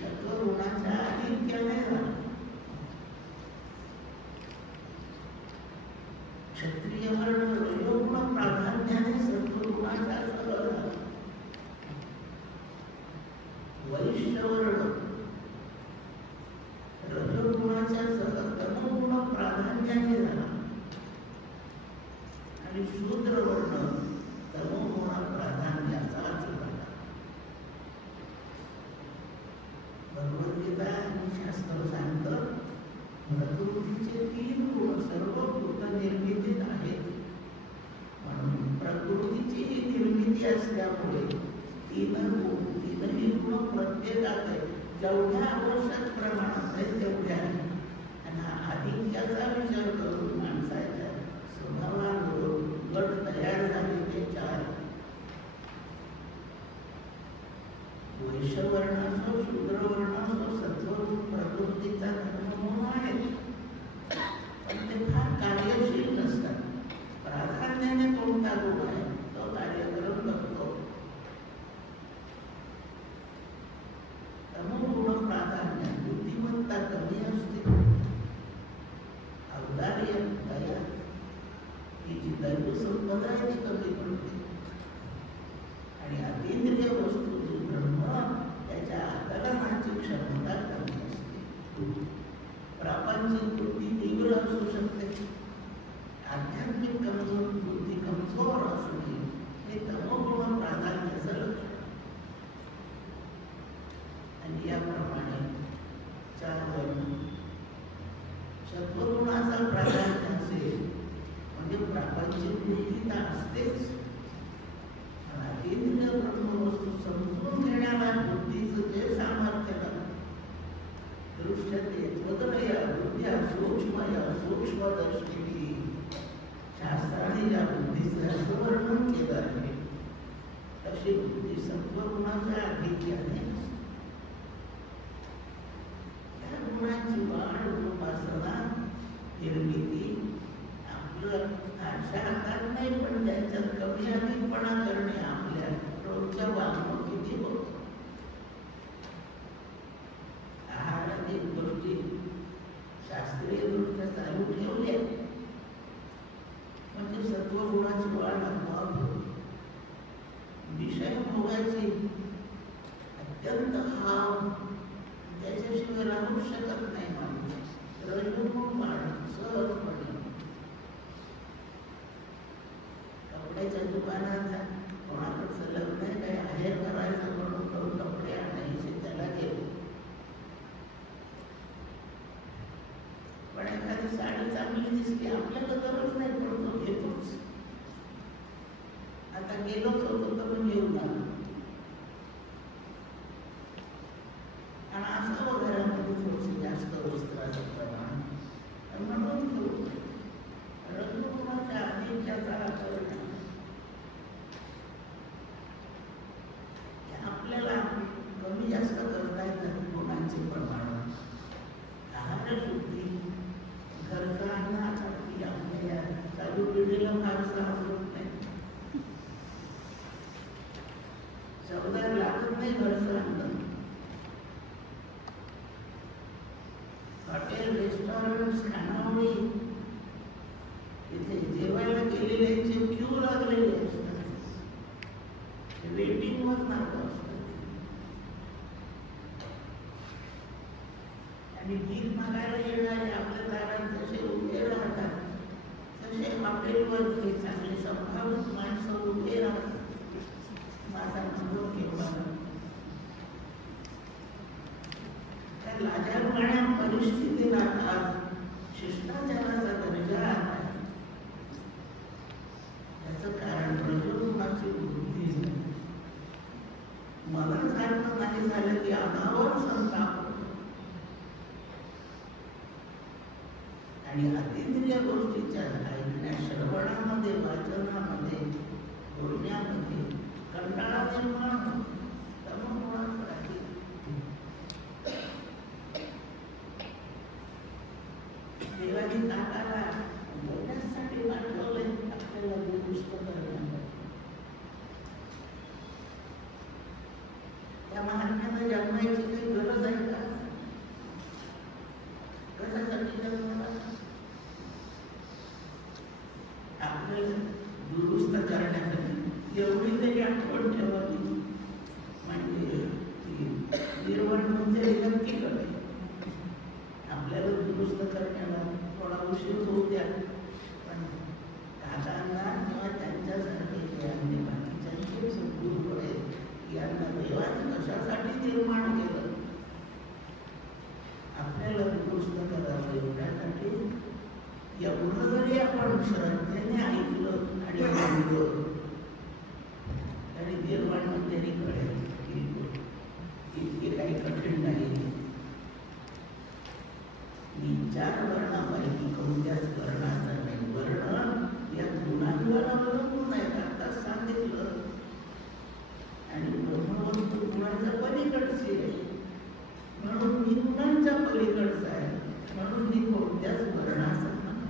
सत्वगुणाच्या आधिक्याने झाला. क्षत्रिय वर्ण रजोगुण प्राधान्याने सत्वगुणाचा सह झाला. वैश्य वर्ण रजोगुणाच्या सह तमोगुण प्राधान्याने झाला. आणि शूद्र वर्ण तमोगुण प्राधान्याचाच झाला. भगवद्गीता आणि शास्त्र सांगतं प्रकृतीचे 3 गुण सर्व निर्मितीत आहेत. म्हणून प्रकृतीची निर्मिती असल्यामुळे 3ही गुण प्रत्येकात आहे. जेवढ्या आवश्यक प्रमाणात आहे तेवढ्या. आणि आधिक्याचा विचार करून माणसाच्या स्वभावावर गट तयार झालेले 4. वैश्यवर्ण असो, शूद्रवर्ण असो, सत्वगुण प्रकृतीचा धर्म म्हणून आहे. पण ते फार कार्यशील नसतात. प्राधान्याने कोणता गुण आहे तो कार्यक्रम करतो. तमोगुण प्राधान्य बुद्धिमत्ता कमी असते. औदार्य, दया ही जी दैव संपदा आहे ती कमी पडते. आणि अतींद्रिय वस्तू जी ब्रह्म त्याच्या आकलनाची क्षमता कमी असते. प्रापंचिक बुद्धी तीव्र असू शकते. आध्यात्मिक बुद्धी कमजोर असणे हे तमोगुण प्राधान्याचं लक्षण. आणि याप्रमाणे 4 वर्ण. सत्वगुणाचा प्राधान्य असेल म्हणजे प्रापंचिक बुद्धी तर असतेच. अतींद्रिय ब्रह्मवस्तू समजून घेण्याला बुद्धीचं जे सामर्थ्य दृश्यते त्वदया बुद्ध्या सूक्ष्मया सूक्ष्मदर्शिनी. शास्त्राने ज्या बुद्धीचं असं वर्णन केलं आहे तशी बुद्धी सत्वगुणाच्या आधिक्याने असते. या गुणांची वाढ, उपासना, निर्मिती आपलं आशा हातात नाही, पण त्यांच्यात कमी अधिकपणा करणे आपल्या रोजच्या वागणुकीने होतं. आहार अनेक गोष्टी शास्त्रीय दृष्ट्या चालू ठेवल्या म्हणजे सत्वगुणाची वाढ आपोआप होते. विषय भोगायची अत्यंत हाव, त्याच्याशिवाय राहू शकत नाही माणूस. रजोगुण वाढ सहजपणे. कपड्याच्या दुकानात कोणाकडचं लग्न आहे काही आहेर करायचं म्हणून कपडे आणायचे त्याला गेलो. पण एखादी साडी चांगली दिसली आपल्याला गरज नाही पडतो घेतोच. आता गेलोच होतो तर मग घेऊन आलो. आणि असं घरामध्ये वाटत नाही घरचं अन्न. हॉटेल, रेस्टॉरंट, खानावळी इथे जेवायला गेलेल्यांचे क्यू लागलेले असतात, वेटिंग वर नाव असतात. आणि भीक मागायला येणारे आपल्या दारात जसे उभे राहतात, तसे हॉटेलवर हे चांगले संभावित माणसं उभे राहतात. माझा अनुभव केवढा त्या लाजारवाण्या परिस्थितीला आज शिष्टाचाराचा दर्जा आला. त्याचं कारण रजोगुणाची वृद्धी झाली. मला सारखं नाही झालं की अनावर संताप आणि अतिंद्रिय गोष्टीच्या ऐकण्या, श्रवणामध्ये, वाचनामध्ये, बोलण्यामध्ये कंटाळा निर्माण होतो. देवानी नाकाला बोलण्यासाठी पाठवले, आपल्याला दुरुस्त करण्यासाठी. त्या महात्म्याला जन्मायची काही गरज आहे का? कशासाठी जन्माला? आपल्याला दुरुस्त करण्यासाठी. एवढी तरी आठवण ठेवावी, म्हणजे निर्वाण म्हणजे नक्की कळे. आपल्याला दुरुस्त करण्याला थोडा उशीर होऊ द्या, पण काकांना किंवा त्यांच्यासाठी ज्यांनी बाकीच्यांचे सद्गुरू आहेत यांना देवाने कशासाठी निर्माण केलं, आपल्याला दुरुस्त करावं एवढ्यासाठी. एवढं जरी आपण श्रद्धेने ऐकलं आणि मानलं तरी निर्माण म्हणजे कळेल इतके काही कठीण नाही. मी 4 वर्णापैकी कोणत्याच वर्णाचा नाही. वर्ण या गुणांवर अवलंबून आहे, आताच सांगितलं. आणि ब्रह्मवस्तू गुणाच्या पलीकडची आहे, म्हणून मी गुणांच्या पलीकडचा आहे, म्हणून मी कोणत्याच वर्णाचा नाही.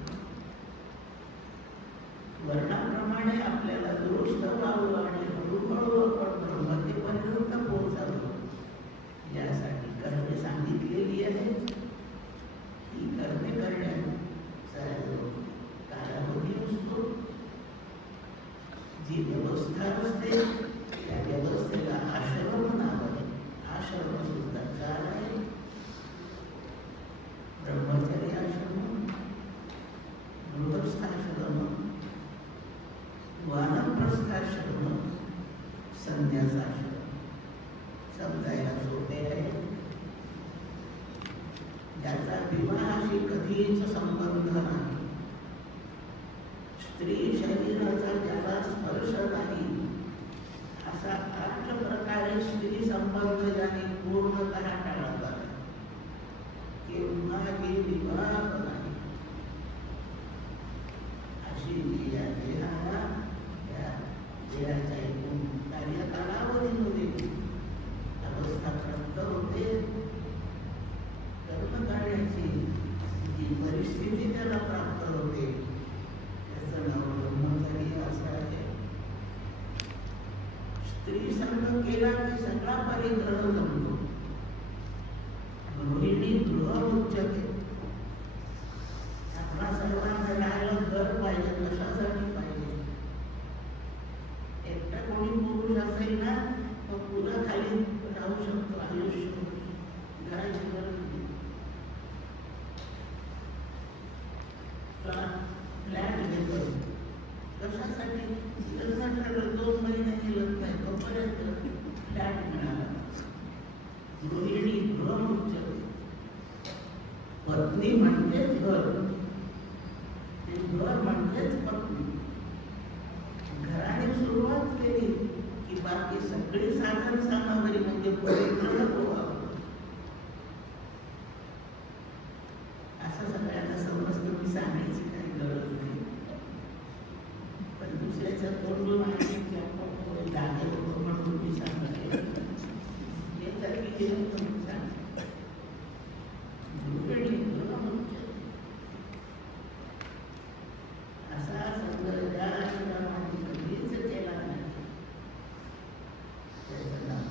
वर्णाप्रमाणे आपल्याला दुरुस्त व्हावं आणि हळूहळू आपण ब्रह्मतेपर्यंत पोहोचावं यासाठी कर्मे सांगितलेली आहेत. ही कर्मे करण्याचा कालावधी असतो. जी व्यवस्था असते त्या व्यवस्थेला आश्रम नाव आहे. आश्रम सुद्धा 4 आहे. ब्रह्मचर्य आश्रम, गृहस्थाश्रम, वानप्रस्थाश्रम, संन्यासाश्रम. समजायला सोपे आहे. त्याचा विवाहाशी कधीच संबंध नाही. स्त्री शरीराचा ज्याला स्पर्श नाही असा 8 प्रकारे स्त्री संबंध ज्याने पूर्णतः टाळला केव्हाही विवाह नाही. अशी या देहाला त्या देहाच्या एकूण कार्यकालावधीमध्ये अवस्था प्राप्त होते. कर्म करण्याची जी परिस्थिती त्याला प्राप्त होते त्याचं नाव ब्रह्मचर्य असं आहे. स्त्री संग केला की सगळा परिग्रह जमतो. गृहिणी गृह उच्चते. आपला सर्वांना राहायला घर पाहिजे. कशासाठी पाहिजे? एकटा कोणी पुरुष असेल ना तो पुरा खाली राहू शकतो आयुष्य. घराची गरज नाही. फ्लॅट घेतो. कशासाठी? लग्न ठरलं 2 महिने गेलं नाही तोपर्यंत फ्लॅट मिळाला. गृहिणी गृह उच्चते. पत्नी म्हणजेच घर. ते घर म्हणजेच पत्नी. घराने सुरुवात केली की बाकी सगळी साधन सामग्री म्हणजे परिग्रह व्हावं. असं सगळ्यांना समजतं. मी सांगायची काही गरज नाही. पण दुसऱ्याच्या तोंडून ऐकण्याची आपण दागे लोक म्हणून मी सांगते. हे तर मी सांगते. असा संदर्भ कधीच केला नाही. त्याचं नाव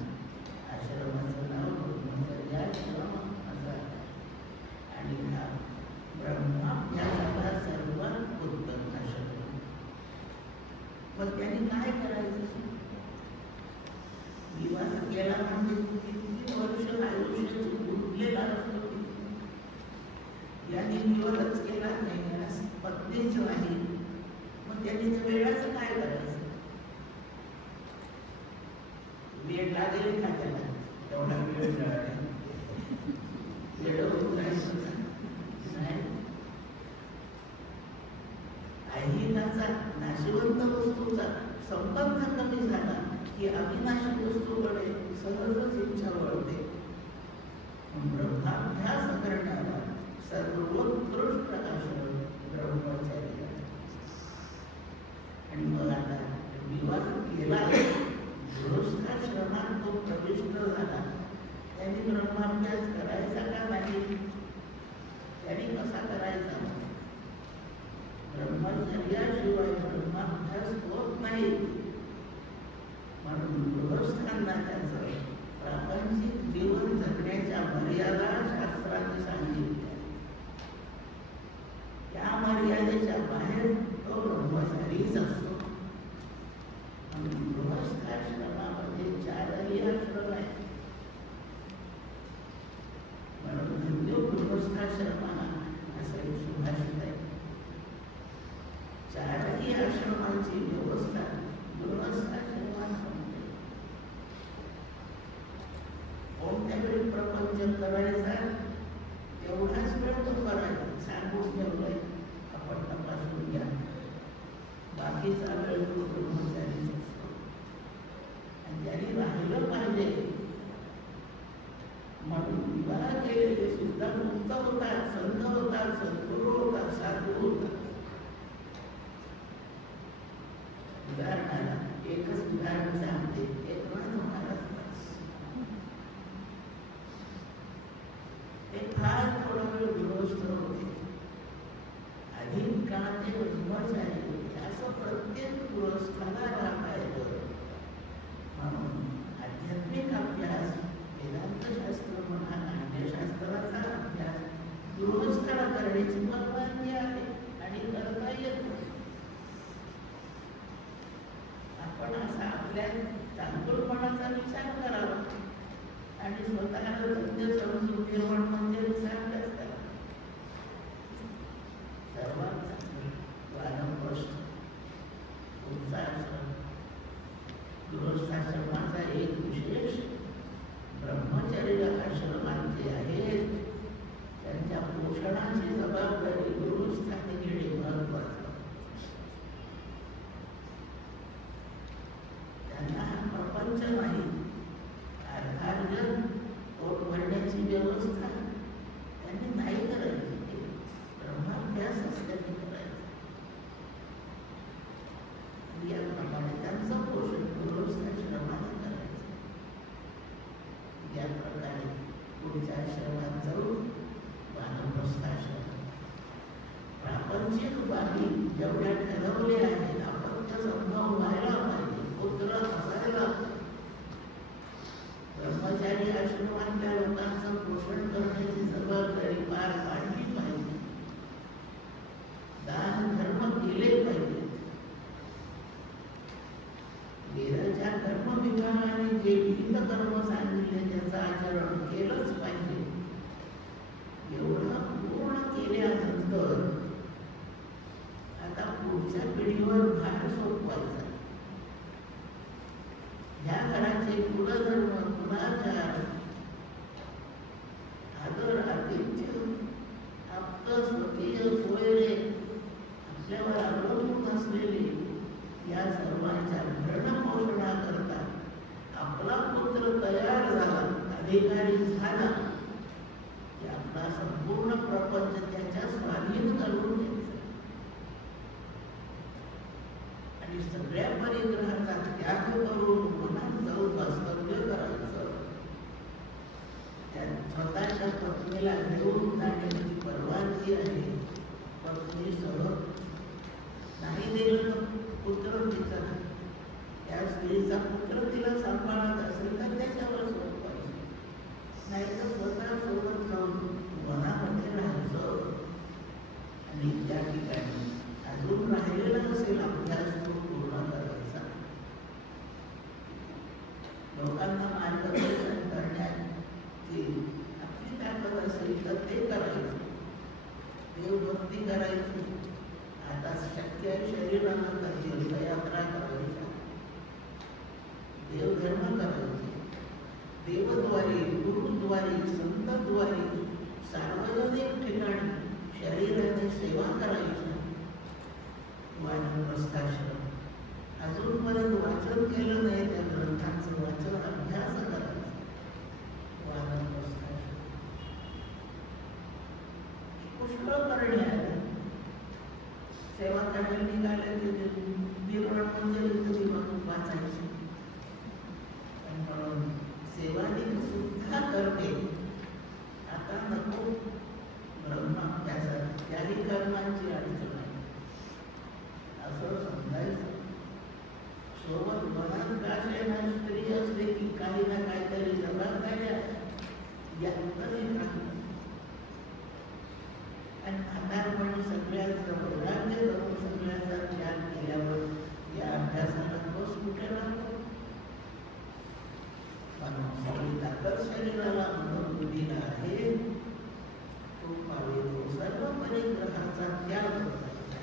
आपल्याला म्हणजे किती वर्ष आयुष्य उरलेला असतो, यांनी निवडच केला नाही, पत्नीच नाही, मग त्यांनी वेळाचं काय करायचं? वेळ लागेल का त्याला? तेवढा वेळ लागेल, वेळ होत नाही. अहिनाचा नाशिवंत वस्तूचा संबंध कमी झाला की अविनाशी वस्तूकडे सहजच इच्छा वळते. ब्रह्माभ्यास करण्याला सर्वोत्कृष्ट आश्रम ब्रह्मचर्य. आणि मग आता विवाह केला, गृहस्थाश्रमात तो प्रविष्ट झाला, त्यांनी ब्रह्माभ्यास करायचा का नाही? त्यांनी कसा करायचा? ब्रह्मचर्याशिवाय ब्रह्माभ्यास होत नाही. म्हणून गृहस्थांना त्याचं प्रापंचिक जीवन जगण्याच्या मर्यादा शास्त्राने सांगितल्या. त्या मर्यादेच्या बाहेर तो ब्रह्मचारीच असतो. म्हणून गृहस्थाश्रमामध्ये 4ही आश्रम आहे. म्हणून हिंदू गृहस्थाश्रमाला असं एक सुभाषित आहे. 4ही आश्रमांची व्यवस्था गृहस्थाश्रमात होते. कोणत्या वेळी प्रपंच करायचा तेवढाच वेळ तो करायचा. सांगून ठेवलंय, आपण तपासून घ्या. बाकीचा वेळ तो ब्रह्मचारीच असतो. आणि त्यांनी राहिलं पाहिजे. म्हणून विवाह केलेले सुद्धा मुक्त होतात, संत होतात, सद्गुरू होतात, साधू होतात. उदाहरणाला एकच उदाहरण सांगते. एक महाराज ते फार थोडा वेळ गृहस्थ होते, अधिक काळ ते ब्रह्मचारी होते. असं प्रत्येक गृहस्थाला राहता येतं. म्हणून आध्यात्मिक अभ्यास, वेदांतशास्त्र म्हणा, नाट्यशास्त्राचा अभ्यास गृहस्थाला करण्याची परवानगी आहे आणि करता येतो. आपण असा आपल्या चांगुलपणाचा विचार करावा आणि स्वतःला धन्य समजून निर्माण म्हणजे विचारच करा. सर्वात चांगलं वानप्रस्थ तुमचा आश्रम. गृहस्थाश्रमाचा एक विशेष ब्रह्मचर्य आश्रमांचे आहेत, त्यांच्या पोषणाची जबाबदारी गृहस्थाने घेणे महत्वाचं. त्यांना हा प्रपंच नाही, अर्थार्जन पोट भरण्याची व्यवस्था त्यांनी नाही करायची. ब्रह्माभ्यासच त्यांनी करायचा. याप्रमाणे त्यांचं पोषण गृहस्थाश्रमाने करायचं. या प्रकारे पुढच्या आश्रमात जाऊन वानप्रस्थाश्रम प्रापंचिक बाबी जेवढ्या ठरवल्या आहेत, आपण त्या संभव व्हायला पाहिजे. पुत्र असायला, ब्रह्मचारी आश्रमातल्या लोकांचं पोषण करण्याची जबाबदारी पार पाडली पाहिजे. दान धर्म केले पाहिजे. वेदाच्या कर्मविभागाने जे विविध कर्म सांगितले त्याचं आचरण केलंच पाहिजे. एवढं पूर्ण केल्यानंतर आता पुढच्या पिढीवर भार सोपवायचा. ह्या घराचे कुलधर्म, कुलाचार, आदर, आतिथ्य, आप्त, स्वकीय, सोयरे, आपल्यावर अवलंबून असलेले या सर्वांच्या भरणपोषणाकरता आपला पुत्र तयार झाला, अधिकारी झाला की आपला संपूर्ण प्रपंच त्याच्या स्वाधीन करून घ्यायचा आणि सगळ्या परिग्रहाचा त्याग करून मनात जाऊन वास्तव्य करायचं. स्वतःच्या पत्नीला घेऊन जाण्याची परवानगी आहे. पत्नीसह नाही दिलं तर पुत्र तिचा, त्या स्त्रीचा पुत्र तिला सांभाळत असेल तर त्याच्यावर सोपवायचं, नाही तर स्वतः सोबत जाऊन वनामध्ये राहायचं. आणि त्या ठिकाणी अजून राहिलेला असेल अभ्यास तो पूर्ण करायचा. लोकांना मार्ग भक्ती करायची. आता शक्य आहे शरीरानं तीर्थयात्रा करायच्या, देवधर्म करायचे, देवद्वारी, गुरुद्वारी, संतद्वारी, सार्वजनिक ठिकाणी शरीराने सेवा करायची. वानप्रस्थाश्रम अजूनपर्यंत वाचन केलं नाही, त्या ग्रंथांचं वाचन अभ्यास करायचा. वानप्रस्थाश्रम पुष्कळ करणे आले. सेवा करायला निघाले निर्माण म्हणजे वाचायची. म्हणून सेवा सुद्धा करते. आता नको ब्रह्माभ्यासात त्याही कर्मांची अडचण आहे असं समजायचं. सोबत मनात काशेना स्त्री असते की काही ना काहीतरी जबाबदाऱ्या यातही नाही. आणि म्हातारपणी सगळ्यांचं वैराग्य करून सगळ्यांचा त्याग केल्यावर या अभ्यासाला बस कुठे राहतो. सगळी ताकद शरीराला बुद्धीला आहे. तो पावे तो सर्व परिग्रहाचा त्याग करायचा.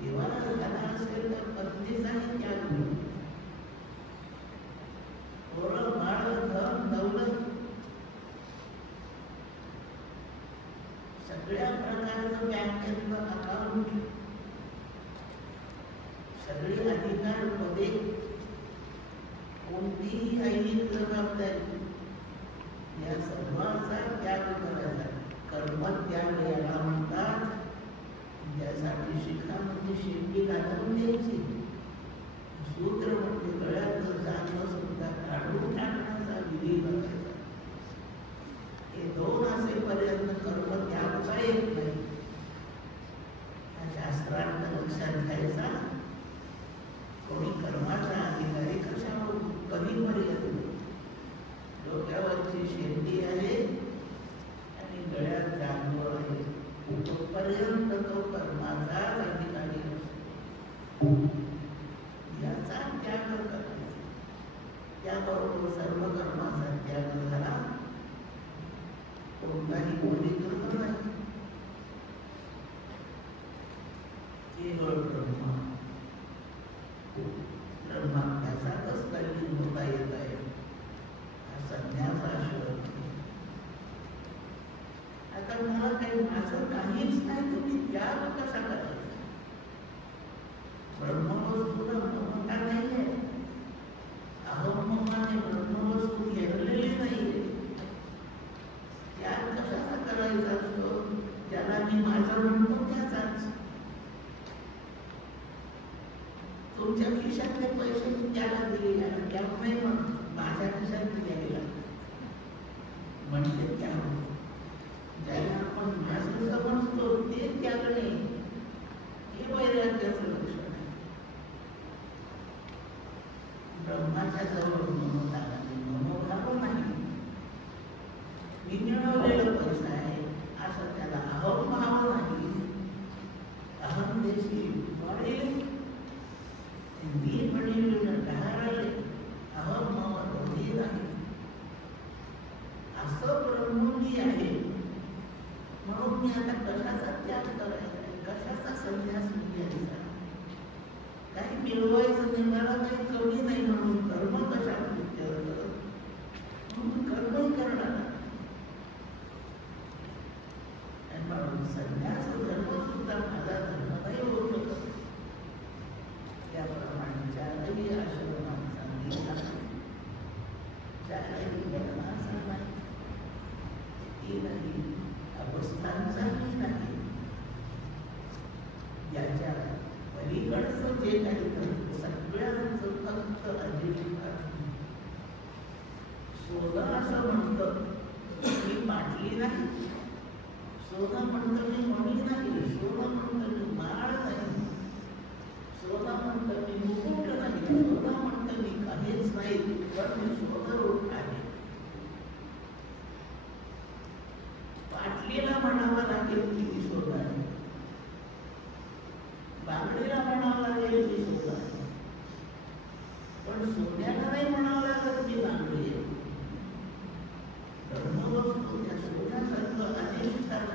देवाला झाला असेल तर पत्नीचाही त्याग होईल. पोरं बाळ धन दौलत सगळ्या प्रकारचं बँकेतलं अकाउंट, सगळी अधिकार पदे, कोणतीही ऐहिक जबाबदारी या सर्वांचा त्याग करायचा. कर्मत्याग याला म्हणतात. त्यासाठी शिखा म्हणजे शेपटी घालून द्यायची. सूत्र म्हणजे गळ्यातलं जाणं सुद्धा काढून टाकण्याचा विधी करायचा. हे दोन असेपर्यंत कर्म त्यागता येत नाही. शास्त्रार्थ लक्षात घ्यायचा. कोणी कर्माचा अधिकारी कशावर कधी पर्यंत डोक्यावरची शेपटी आहे आणि गळ्यात जाणवर आहे तोपर्यंत तो कर्माचाच अधिकारी असतो. याचा त्याग करायचा. त्याबरोबर सर्व कर्माचा त्याग झाला. कोणताही परिग्रह नाही. केवळ ब्रह्मा. ब्रह्माभ्यासातच तल्लीन होता येत आहे. हा संन्यासा शोध. आता मला काही माझं काहीच नाही, तुम्ही त्याग कसा करायचा. ब्रह्मवस्तूला ममता नाही आहे. अहममाने ब्रह्मवस्तू घेरलेली नाहीये. त्याग कशाचा करायचा असतो. ज्याला मी माझं म्हणतो त्याचाच. तुमच्या खिशातले पैसे मी त्याला दिले आणि त्यामुळे माझ्या खिशात दिलेला म्हणजे त्याग. ज्याला आपण माझं समजतो ते त्याग नाही. हे वैराग्याचं लक्षण आहे. ब्रह्माच्या जवळ ममता नाही, मनोभाव नाही. मी मिळवलेला पैसा आहे असं त्याला अहमभाव नाही. अहम देशी वाढेल मी म्हणेल ढाराले अहम मम दोन्ही नाही. असं ब्रह्मोनी आहे. म्हणून मी आता कशाचा त्याग करायचा, कशाचा संन्यास घ्यायचा. काही मिळवायचं नाही, मला काही कमी नाही म्हणून कर्म कशा म्हणून कर्मही करणार. म्हणून संन्यास धर्म सुद्धा माझा धर्म नाही होऊ शकत. त्याप्रमाणे चारही आश्रमांचा नियम, चारही वर्णाचा नाही, तीनही अवस्थांचाही नाही. याच्या पलीकडचं जे काही करतो सगळ्यांचं फक्त अधिष्ठान. सोनं असं म्हणतं मी पाटली नाही. सोनं म्हणतं मी मणी नाही. सोनं म्हणतं मी माळ नाही. सोनं म्हणतं मी मुकुट नाही. सोनं म्हणतं मी काहीच नाही, पण मी सोनं आहे. पाटलीला म्हणावं लागेल की मी सोनं आहे. बांगडीला म्हणावं लागेल की सोनं आहे. पण सोन्याला नाही म्हणावं लागेल की बांगडी आहे. धर्मवस्तू त्या सोन्यासारखं अधिष्ठान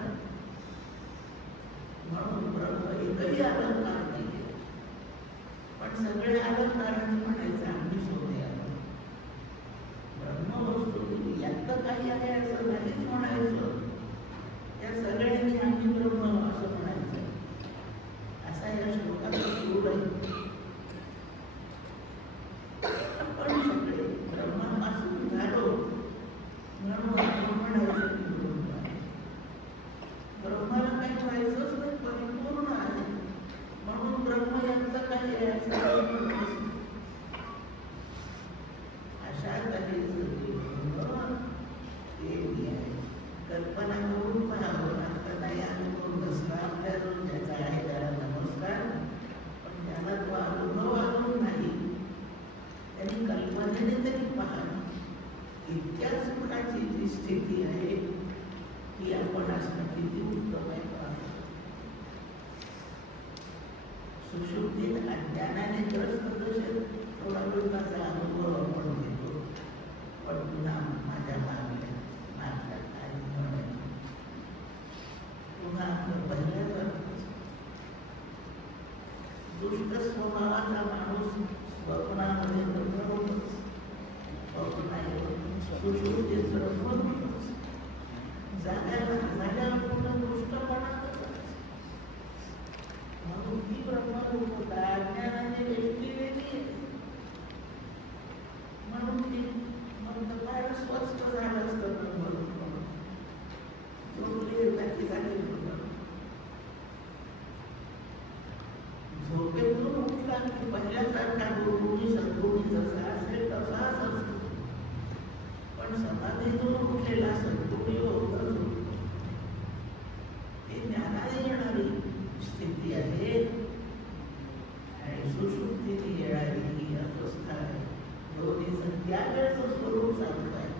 स्थिती आहे की आपण असणं किती उत्तम आहे पाहतो. सुषुप्तीत अज्ञानाने ग्रस्त जसे थोडा वेळ त्याचा अनुभव आपण घेतो, पण पुन्हा माझ्या मागल्या काही म्हणून पुन्हा आपलं पहिल्यासारखंच दुष्ट स्वभावाचा माणूस स्वप्नामध्ये रमवतच, सुषुप्तीत रमवतच, जाग्यावर पूर्ण दुष्टपणातच. म्हणून ही ब्रह्मरूपता अज्ञानाने वेष्टी वेगळी आहे. म्हणून ती म्हणतं फार स्वस्त झालं असतं ब्रह्मरूप झोपली बाकी झाली बरोबर. झोपेतून उठला की पहिल्यासारखा गुरुनी सद्गुणी जसा असेल तसाच असतो, पण समाधीतून उठलेला सद्गुणी होतच होतो. ही ज्ञानाने येणारी स्थिती आहे आणि सुषुप्तीने येणारी ही अवस्था आहे. दोन्हीचं त्यावेळेचं स्वरूप सारखं आहे,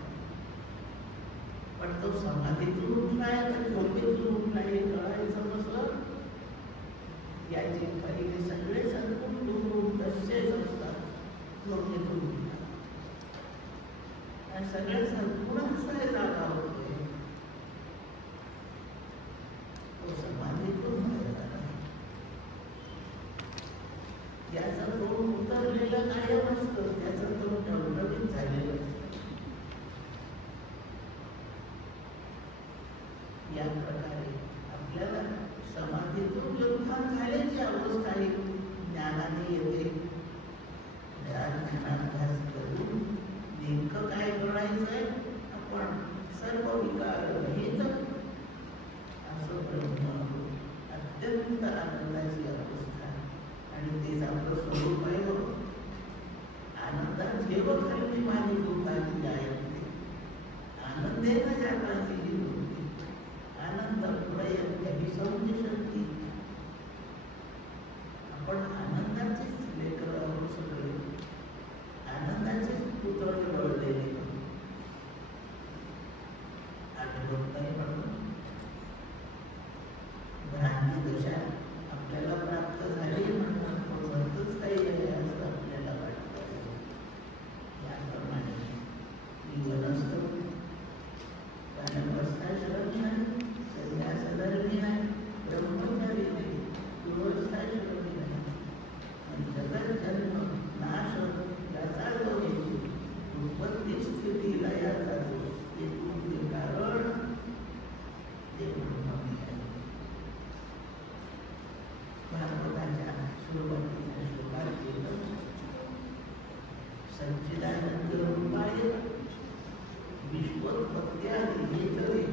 पण तो समाधीतून उठलाय तर झोपेतून उठलाय हे कळायचं कसं? याचे पहिले सगळे सद्गुण दुरून तसेच असतात झोपेतून उठला, आणि सगळे सद्गुणांचा जागा होतोय तो समाधीतून बाहेर आला. याचा तोंड उतरलेलं कायम असतं, त्याचं तोंड टवटवीत झालेलं असतं. या प्रकारे आपल्याला समाधीतून योद्धान झाल्याची अवस्था ही ज्ञानाने येते. ज्ञानाभ्यास करून नेमकं काय करायचंय? आपण सर्व विकार रहित असं ब्रह्म, अत्यंत आनंदाची अवस्था, आणि तेच आपलं स्वरूप आहे. आनंदात जेव खरी माझी भूताची गायते, आनंदेनं जाताची जी होती, आनंद प्रयत्न ही समजू शकते. आपण आनंदाचेच लेकर आहोत, सगळे आनंदाचेच पुतळे वळलेले. आठवत नाही म्हणून भ्रांती दशा आपल्याला प्राप्त झाली म्हणून भरतच काही आहे असं आपल्याला वाटतं. याप्रमाणे ही वनस्पती वानप्रस्थाश्रमी नाही, संन्यासधर्मी नाही, ब्रह्मचारी नाही, गृहस्थाश्रमी नाही, आणि जगत जन्म नाश याचा जो हेतू, उत्पत्ती स्थिती लयाचा जो हेतू, ते कारण ते ब्रह्मज्ञान आहे. भागवताच्या सुरुवातीच्या श्लोकात केलं, सच्चिदानंद रूपाय विश्वोत्पत्त्यादि हेतवे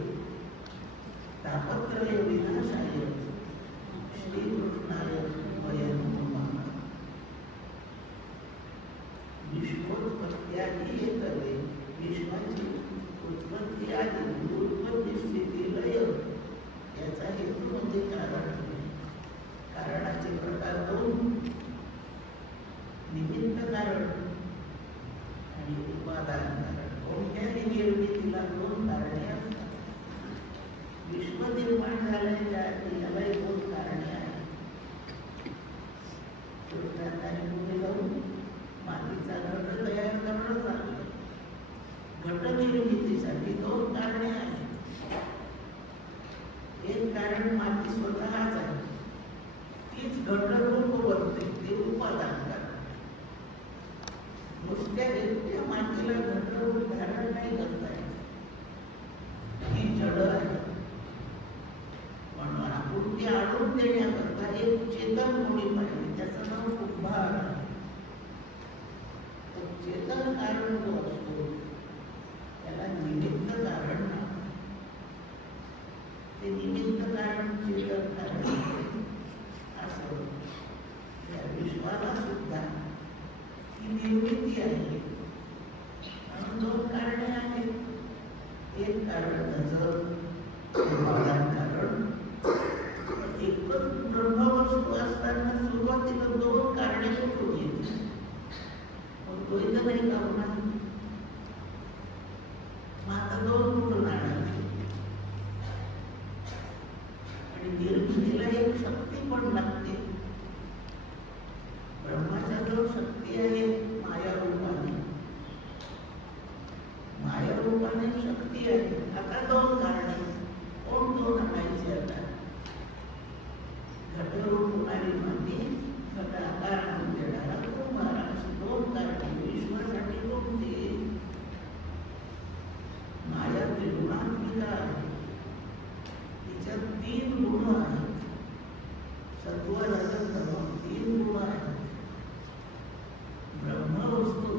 तापत्रय विनाशाय श्रीकृष्णाय वयं नमः. विश्वोत्पत्त्यादि हेतवे, विश्वाची उत्पत्ती आदी उत्पत्ती स्थिती लय याचा हेतू म्हणजे कारण. कारणाचे प्रकार दोन, निमित्त कारण आणि उपादान कारण. कोणत्याही निर्मितीला दोन कारणे असतात. विश्व निर्माण झाल्याच्या याला दोन कारणे आहेत. कृष्णाने पुढे जाऊन मातीचा घट तयार करणं चाललं. घट निर्मितीसाठी दोन कारणे आहेत. एक कारण माती स्वतःच आहे, तीच घटरूप बनते, ते उपादान कारण. नुसत्या एकट्या मातीला घटरूप धारण नाही करता येत, ही जड आहे. म्हणून आपण ती आणून देण्याकरता एक चेतन कोणी पाहिजे, त्याचं नाव कुंभार आहे. चेतन कारण जो असतो त्याला निमित्त कारण म्हणतात. ते निमित्त कारण चेतन कारण असं या विश्वाला सुद्धा ही निर्मिती आहे. कारणे शक्ती आहे. आता दोन कारणे, कोण दोन आणायची? आता घटरूप होणारी माती, घट आकार आणून देणारा कुंभार, अशी दोन कारणे विश्वासाठी कोणती? माया त्रिगुणात्मिका आहे. तिच्यात 3 गुण आहेत, सत्व रजस तम 3 गुण आहेत. ब्रह्मवस्तू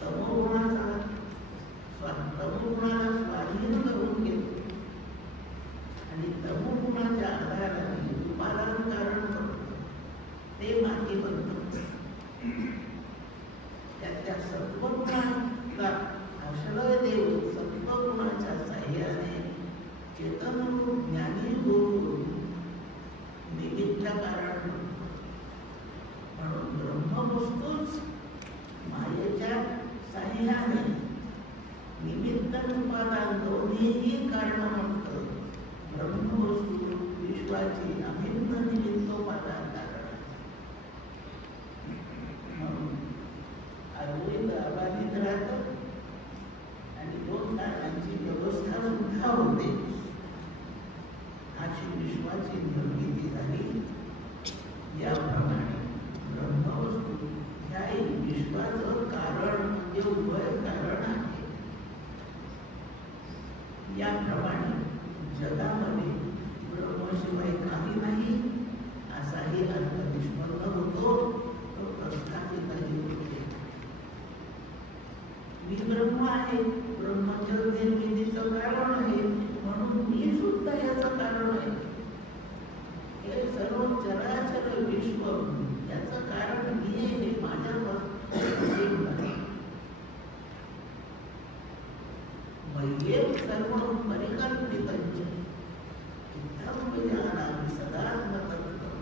तमोगुणाला स्वाधीन करून घेतो आणि तमोगुणाच्या आधाराने उपादान कारण करतो, ते माती बनतो. त्याच्या सत्वगुणाला आश्रय देऊन सत्वगुणाच्या साह्याने चेतनरूप ज्ञानी होऊन निमित्त कारण बनतो. म्हणून ब्रह्मवस्तूच मायेच्या साह्याने निमित्त उपादान दोन्हीही कारण म्हणतं. ब्रह्मवस्तू विश्वाची अभिन्न निमित्तोपादान कारण. म्हणून अद्वैत अबाधित राहतं आणि 2 कारणांची व्यवस्था सुद्धा होते. अशी विश्वाची निर्मिती झाली. याप्रमाणे ब्रह्मवस्तू ह्याही विश्वाचं कारण म्हणजे उभय कारण आहे. याप्रमाणे जगामध्ये ब्रह्मशिवाय काही नाही असाही अर्थ निष्पन्न होतो. तो प्रस्थापितही होते. मी ब्रह्म आहे, ब्रह्मचं निर्मितीचं कारण आहे, म्हणून मी सुद्धा याचं कारण आहे. हे सर्व चराचर विश्व याचं कारण मी आहे, हे माझ्यावर वैयेक सर्व परिकल्पितंच इत्थं विजानामि सदात्मतत्त्वं.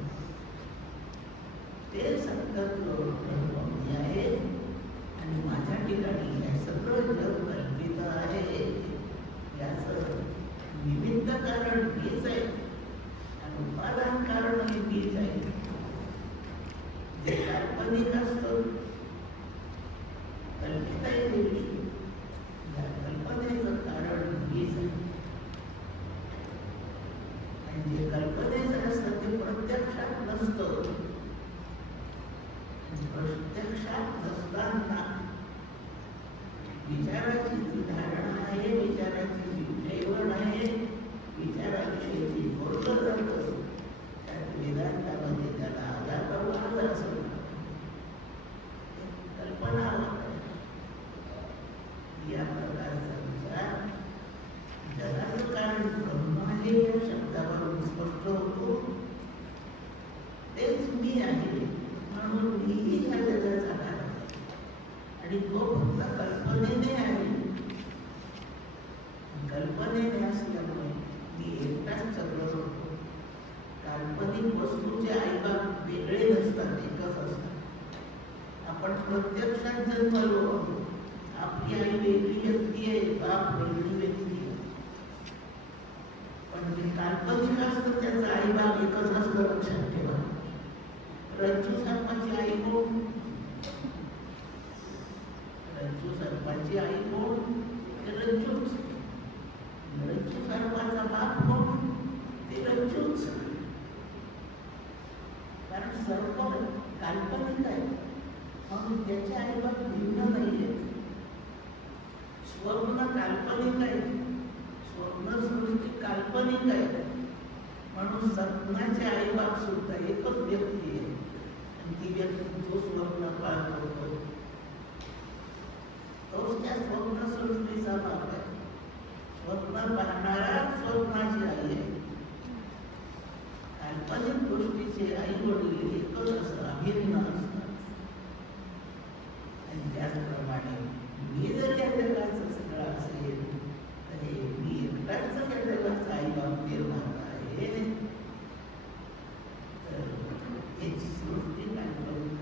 ते सत्तत्व ब्रह्म मी आहे आणि माझ्या ठिकाणी हे सगळं जग कल्पित आहे. याचं निमित्त कारण मीच आहे आणि उपादान कारण हे मीच आहे. जे काल्पनिक असतं, कल्पित आहे ते विश्व, या कल्पनेचं कारण मीच आहे. आणि जे कल्पनेचं असतं ते प्रत्यक्षात नसतं. प्रत्यक्षात नसताना विचाराची जी धारणा आहे, विचाराची जी ठेवण आहे, विचाराविषयीची बोललं जातं, त्यात वेदांतामध्ये त्याला आधारवाद असं कल्पना होत. या प्रकारचा विचार जगाचं कारण ब्रह्म आहे या शब्दावरून स्पष्ट होतो. तेच मी आहे, म्हणून मीही ह्या जगाचा कारण आहे आणि तो फक्त कल्पनेने आहे. कल्पनेने असल्यामुळे मी एकटाच सगळं होतो. काल्पनिक वस्तूचे आईबाप वेगळे नसतात, एकच असतात. आपण प्रत्यक्षात जन्मलो, आपली आई वेगळी व्यक्ती आहे, बाप वेगळी व्यक्ती आहे. पण जे काल्पनिक असतं त्याचं आईबाप एकच असतं, लक्षात ठेवा. रज्जू सर्पाची आई कोण? रज्जू सर्पाची आई कोण? ते रज्जूच. रज्जू सर्पाचा बाप कोण? ते रज्जूच. कारण सर्प काल्पनिक आहे, म्हणून त्याचे आईबाप भिन्न नाही आहेत. स्वप्न काल्पनिक आहे, स्वप्नसृष्टी काल्पनिक आहे, म्हणून स्वप्नाचे आईबाप सुद्धा एकच व्यक्ती आहे. आणि ती व्यक्ती जो स्वप्न पाहतो तोच त्या स्वप्नसृष्टीचा बाप आहे. स्वप्न पाहणारा स्वप्नाची आई आहे. काल्पनिक गोष्टीचे आई वडील एकच असं अभिन्न असतात. आणि त्याचप्रमाणे मी जर या जगाचं सगळं असेल तर मी एकटाच या जगाचा आई बाप निर्माता आहे. तर याची सृष्टी काल्पनिक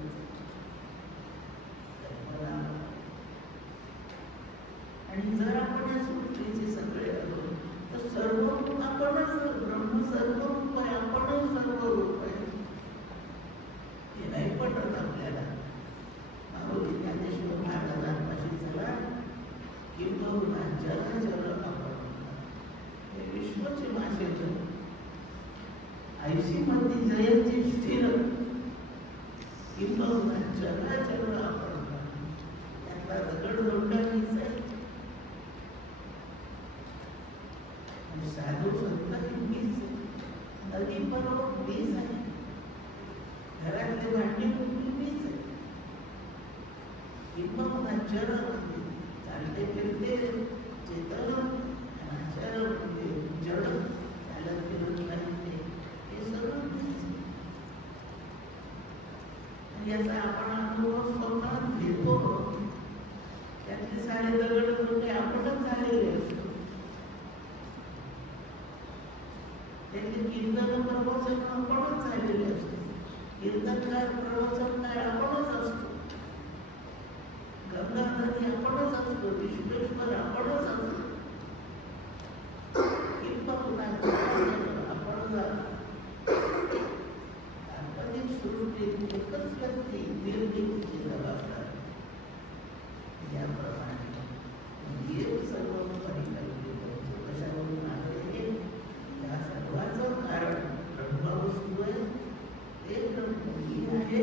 कल्पना. आणि जर आपण या सृष्टीचे सगळे आलो तर सर्व आपणच ब्रह्म सर्व रूप आहे, आपणच सर्व रूप आहे. हे नाही पटत आपल्याला. मारुती ज्ञानेश्वर महाराजांपाशी चला किंबहुना कीर्तनकार प्रवचनकार आपणच असतो, गंगाधरी आपणच असतो, विश्वेश्वर आपणच असतो. आपण काल्पनिक सृष्टीत एकच व्यक्ती निर्मितीची जबाबदारी. याप्रमाणे एक सर्व परिकल्पित कशावरून आले, या सर्वांचं कारण ब्रह्मवस्तू आहे. ते ब्रह्म मी आहे,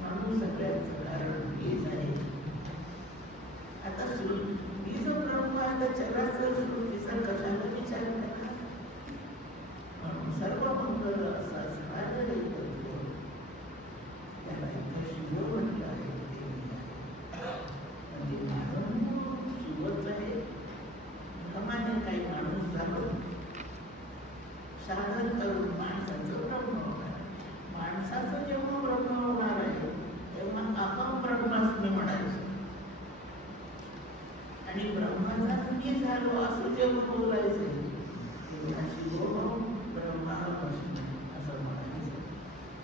म्हणून सगळ्यांचं कारण मीच आहे. आता मी जो ब्रह्म आहे तर चराचर सृष्टीचा कशाला विचार करा. म्हणून सर्व मंगल असा सागर एकत्व त्याला इथं शिव म्हटलं आहे. म्हणजे मानव शिवच आहे. प्रमाणे काही माणूस झालो साधन करून माणसाचं ब्रह्म होणार. माणसाचं जेव्हा ब्रह्म होणार आहे तेव्हा आपण ब्रह्मास्मी म्हणायचं. आणि ब्रह्माचा मी झालो असं जेव्हा बोलायचं तेव्हा शिवोहम ब्रह्मास्मी असं म्हणायचं.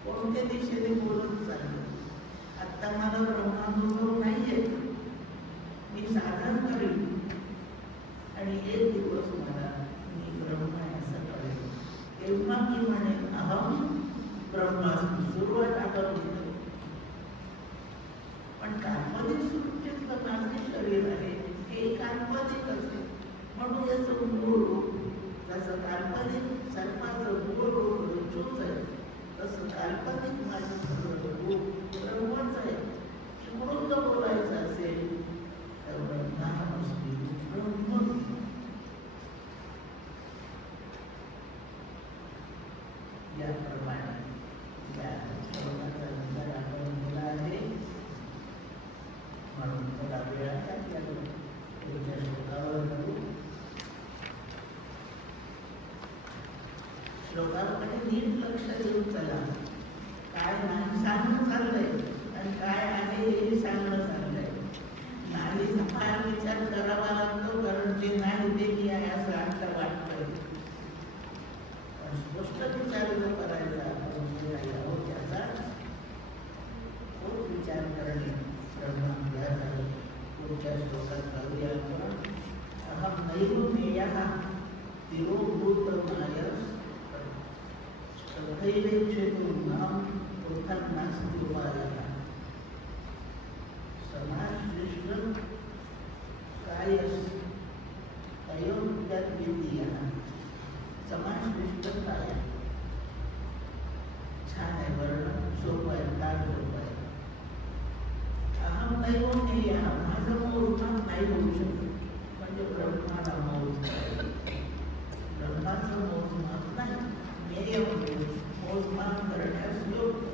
कोणत्या दिशेने बोलत चाललं. आत्ता मला ब्रह्मानुभव नाही येत, मी साधन करीन आणि एक दिवस मला मी ब्रह्म आहे असं कळेल, तेव्हा मी म्हणेन अहम ब्रह्मास्मी. सुरुवात आपण होतो. पण काल्पनिक सृष्टीतलं माझे शरीर आहे हे काल्पनिकच आहे. म्हणून याचं मूळ रूप जसं काल्पनिक सर्पाचं मूळ रूप रज्जूच आहे, तसं काल्पनिक माझं रूप ब्रह्मच आहे. म्हणून जर बोलायचं असेल तर ब्रह्मास्मी ब्रह्म. याप्रमाणे या श्लोकाचा नंतर आपण केला आहे. म्हणून थोडा वेळ आहे आपल्याला पुढच्या श्लोकावर करू. श्लोकाकडे नीट लक्ष देऊन चला. काय नाही सांगणं चाललंय आणि काय आहे हे सांगणं चाललंय. नाही फार विचार करावा लागतो, कारण जे नाही ते मी आहे असं आपल्याला वाटतंय. पण स्पष्ट विचार जो करायचा आपण जे काही आहोत त्याचा तोच विचार करणे ब्रह्माभ्यास आहे. पुढच्या श्लोकात पाहूया आपण. अहम नैरुमेयः तिरोभूतमाय तथैवेक्षेतुर्नाम पृथक् नास्ति उपायः. समाश्लिष्टं कायस् अयोग्यद्वितीयः. समाश्लिष्टं काय. छान आहे वर्णन, सोपं आहे, फार सोपं आहे. अहम नैरुमेयः, माझं मोजमाप नाही होऊ शकत. म्हणजे ब्रह्माला मोजमाप, ब्रह्माचं मोजमाप नाही. मेय मोजमाप करण्यास योग्य.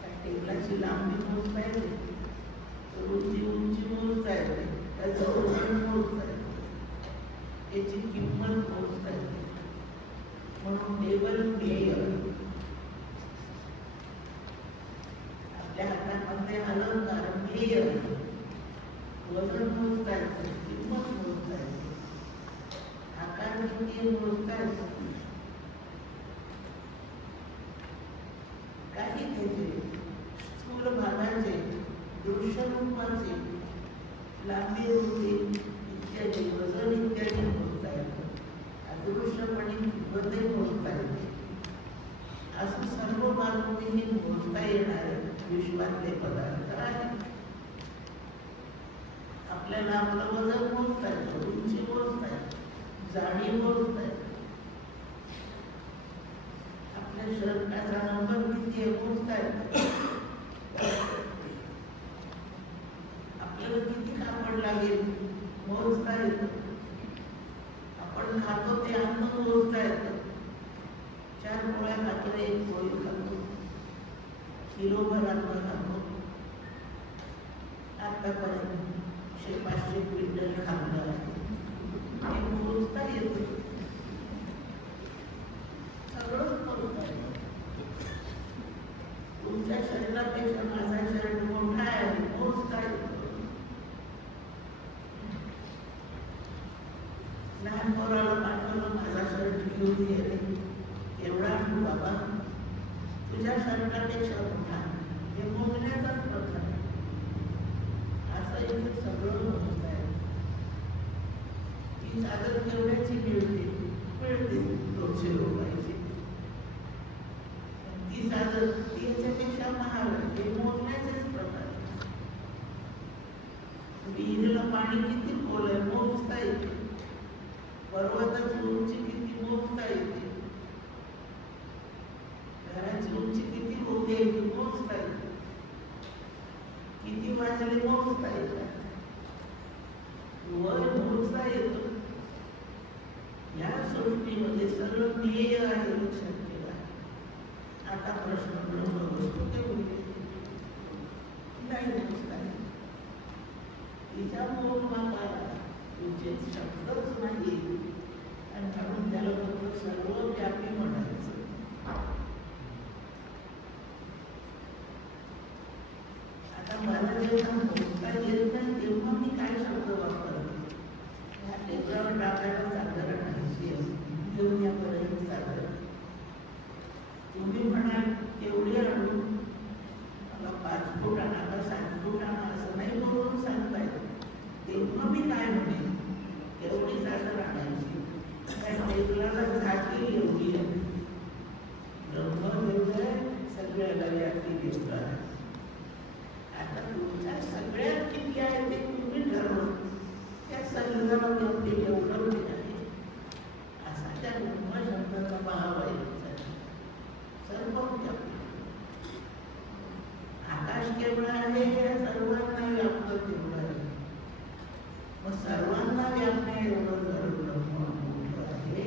त्या टेबलाची लांबी मोजता येते, उंची मोजता येते, त्याचं वजन मोजता येते, त्याची किंमत मोजता येते. म्हणून टेबल मेय. आपल्या हातामध्ये अलंकार मेय, वजन मोजता येते, किंमत मोजता येते, आकार किती मोजता येते. काही त्याचे स्थूल भागाचे, दृश्य रूपाचे, लांबी रुंदी इत्यादी, वजन इत्यादी मोजता येतं. अदृश्यपणे मोजता येते. असं सर्व बाजूने मोजता येणारे विश्वातले पदार्थ आहेत. आपल्याला आपलं वजन मोजता येतं, उंची मोजता येते, जाडी मोजता येते, आपल्या शर्टाचा नंबर किती आहे मोजता येतो, आपल्याला किती कापड लागेल मोजता येतं, आपण खातो ते अन्न मोजता येतं. 4 पोळ्या खातो, 1 पोळी खातो, किलोभर अन्न खातो. आतापर्यंत 100-500 क्विंटल खाल्लं आहे, हे मोजता येतं. सगळंच मोजता येतं. तुमच्या शरीरापेक्षा माझा शरीर मोठा आहे, मोजता येतं. लहान पोराला पाठवलं, माझा शर्ट घेऊन ये रे, एवढा बाबा तुझ्या शरीरापेक्षा मोठा, हे मोजण्याचाच प्रकार आहे. असं इथे सगळं मोजत आहे. ती चादर केवढ्याची मिळते 200 रुपयाची. ती चादर ती याच्यापेक्षा महाग आहे, हे मोजण्याचेच प्रकार आहे. विहिरीला पाणी किती खोल आहे मोजता येते, पर्वताची उंची किती मोजता येते, घराची उंची किती होते मोजता येते, किती वाजले मोजता येतात, वय मोजता येतं. या सृष्टीमध्ये सगळं ध्येय आहे लक्षात ठेवा. आता प्रश्न ब्रह्मवस्तू केवढी नाही मोजता येत. तिच्या मोजमापाला तुझे शब्दच नाही, आणि म्हणून त्याला फक्त सर्वव्यापी म्हणायचं. आता मला जेव्हा मोजता येत नाही तेव्हा मी काय शब्द वापरते, या टेबलावर टाकायला चादर आणायची घेऊन यापर्यंत चादर. तुम्ही म्हणाल तेवढी आणून मला 5 फूट आणा का 7 फूट आणा असं नाही बोलून सांगताय. तेव्हा मी काय म्हणेन, तेवढी चादर आणायची. त्या टेबलाला झाकी एवढी आहे, ब्रह्म देवय सगळ्याला व्यापी देव आहे. आता तुमच्या सगळ्यात किती आहे ते तुम्ही ठरवलं. त्या सगळ्याला व्यापी एवढं आहे असा त्या ब्रह्म शब्दाचा भाव आहे. सर्व व्यापी आकाश केवढं आहे, या सर्वांना व्याप्त केवढं आहे. मग सर्वांना व्यापणे एवढं जर ब्रह्म मोठं आहे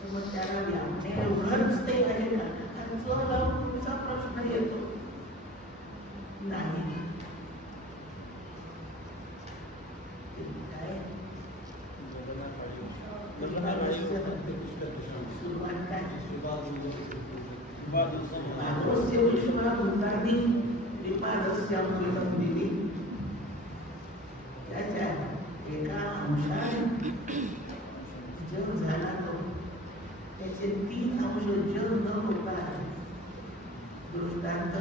तर मग त्याला व्यापणे एवढंच ते आहे ना, त्याचा तुमचा प्रश्न येतो नाही. काय सुरुवात काय मानवस्य विश्वाभूतानि विपादस्यामृतं दिली. त्याच्या एका अंशाने जग झाला तो त्याचे 3 अंश जग न होता. दृष्टांत,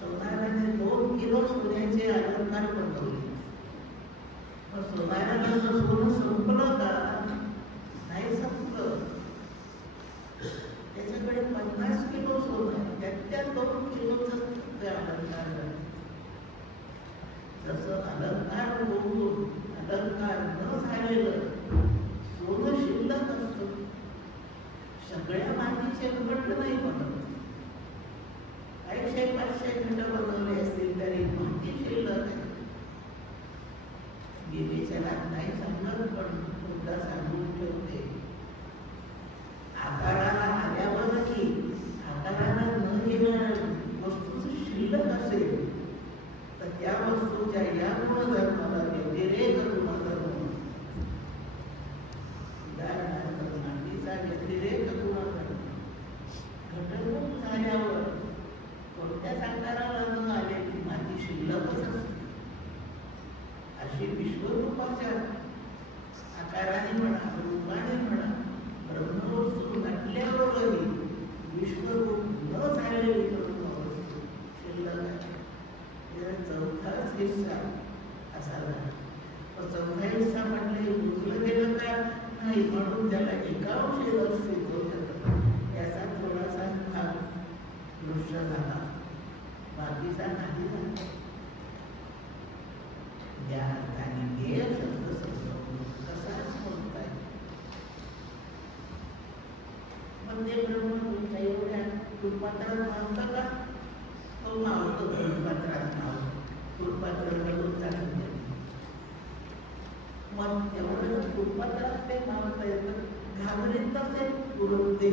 सोनाराने 2 किलो सोन्याचे अलंकार बनवले. मग सोनाराला सोनं संपलं का? नाही संपलं. त्याच्याकडे 50 किलो सोनं आहे, त्या 2 किलोचं ते अलंकार झाले. जसं अलंकार होऊन अलंकार न झालेलं सोनं शिल्लक असतं. सगळ्या मातीचे घट नाही बनत, 500 घट बनवले असतील तरी माती शिल्लक आहे. विवेचनात नाही सांगत पण मुद्दा सांगून ठेवते. आकाराला आल्यावरही आकाराला न घेणाऱ्या वस्तूची शिल्लक असेल तर त्या वस्तूच्या या गुणधर्माला व्यतिरेक गुणधर्म, उदाहरणार्थ मातीचा व्यतिरेक गुणधर्म घटरूप झाल्यावर कोणत्याच आकाराला न आले की माती शिल्लकच असते. अशी विश्वरूपाच्या आकाराने म्हणा रूपाने म्हणा ब्रह्मवस्तू घटल्यावरही विश्वरूप न झालेली ब्रह्मवस्तू शिल्लक आहे. चौथाच हिस्सा असा झाला. चौथा हिस्सा म्हटले उचलं गेलं का नाही, म्हणून त्याला एकांशी अस्तित्व याचा थोडासा भाग दृश्य झाला, बाकीचा नाही झाला. या अर्थाने ध्येय शब्द समजवून कसाच बोलताय. मग ते ब्रह्म तुमच्या एवढ्या फुलपात्रात मावतं का? तो मावतो फुलपात्रात मावतो. फुलपात्र घालून चालून येतो. मग एवढं फुलपात्रात ते मावता येतं, घाबरीत नसेल पुरवते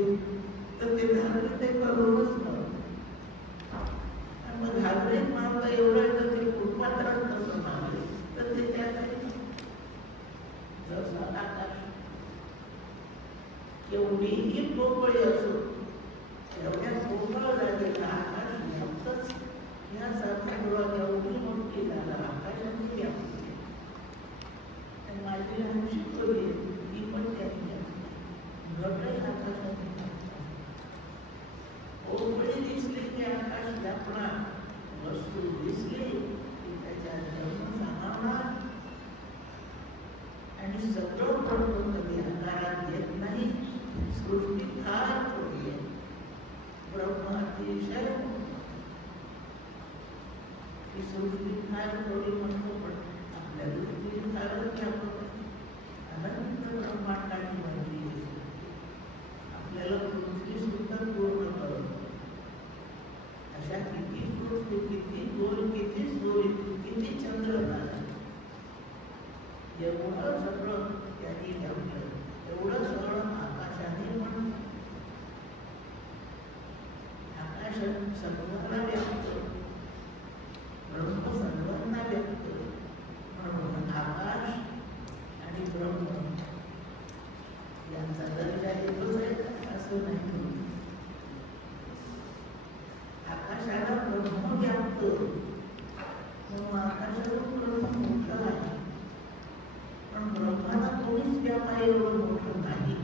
तर ते घाबरीत ते करूनच नव्हतं. मग घाबरीत मावता एवढं तर ते फुलपात्रात कसं मावले तर ते त्यासाठी जसं आकाश केवढीही पोकळी असो एवढ्या पोकळ जागेला आकाश व्याप्तच. यासारखा डोळा एवढी मोठी झाला आकाशाची व्याप्ती. माझी लहान शिकवली ती पण त्याची घटही आकाशाची. फार थोडी आहे. ब्रह्म अतिशय ही सृष्टी फार थोडी म्हणतो, पण आपल्या दृष्टीने फारच व्यापक अनंत ब्रह्मांडाची भरली आहे. आपल्याला पृथ्वी सुद्धा पूर्ण करतो. अशा किती पृथ्वी, किती गोल, किती सूर्य, किती चंद्रतारा, एवढं सगळं त्यांनी ठेवलं. एवढं सगळं आकाशाने पण, आकाश सर्वांना व्यक्त, ब्रह्म सर्वांना व्यक्त, म्हणून आकाश आणि ब्रह्म यांचा दर्जा एकच आहे असं नाही. आकाशाला ब्रह्म व्याप्त, म्हणून आकाशाला ब्रह्म मोठं आहे. पण ब्रह्माला कोणीच व्याप आहे एवढं मोठं नाही.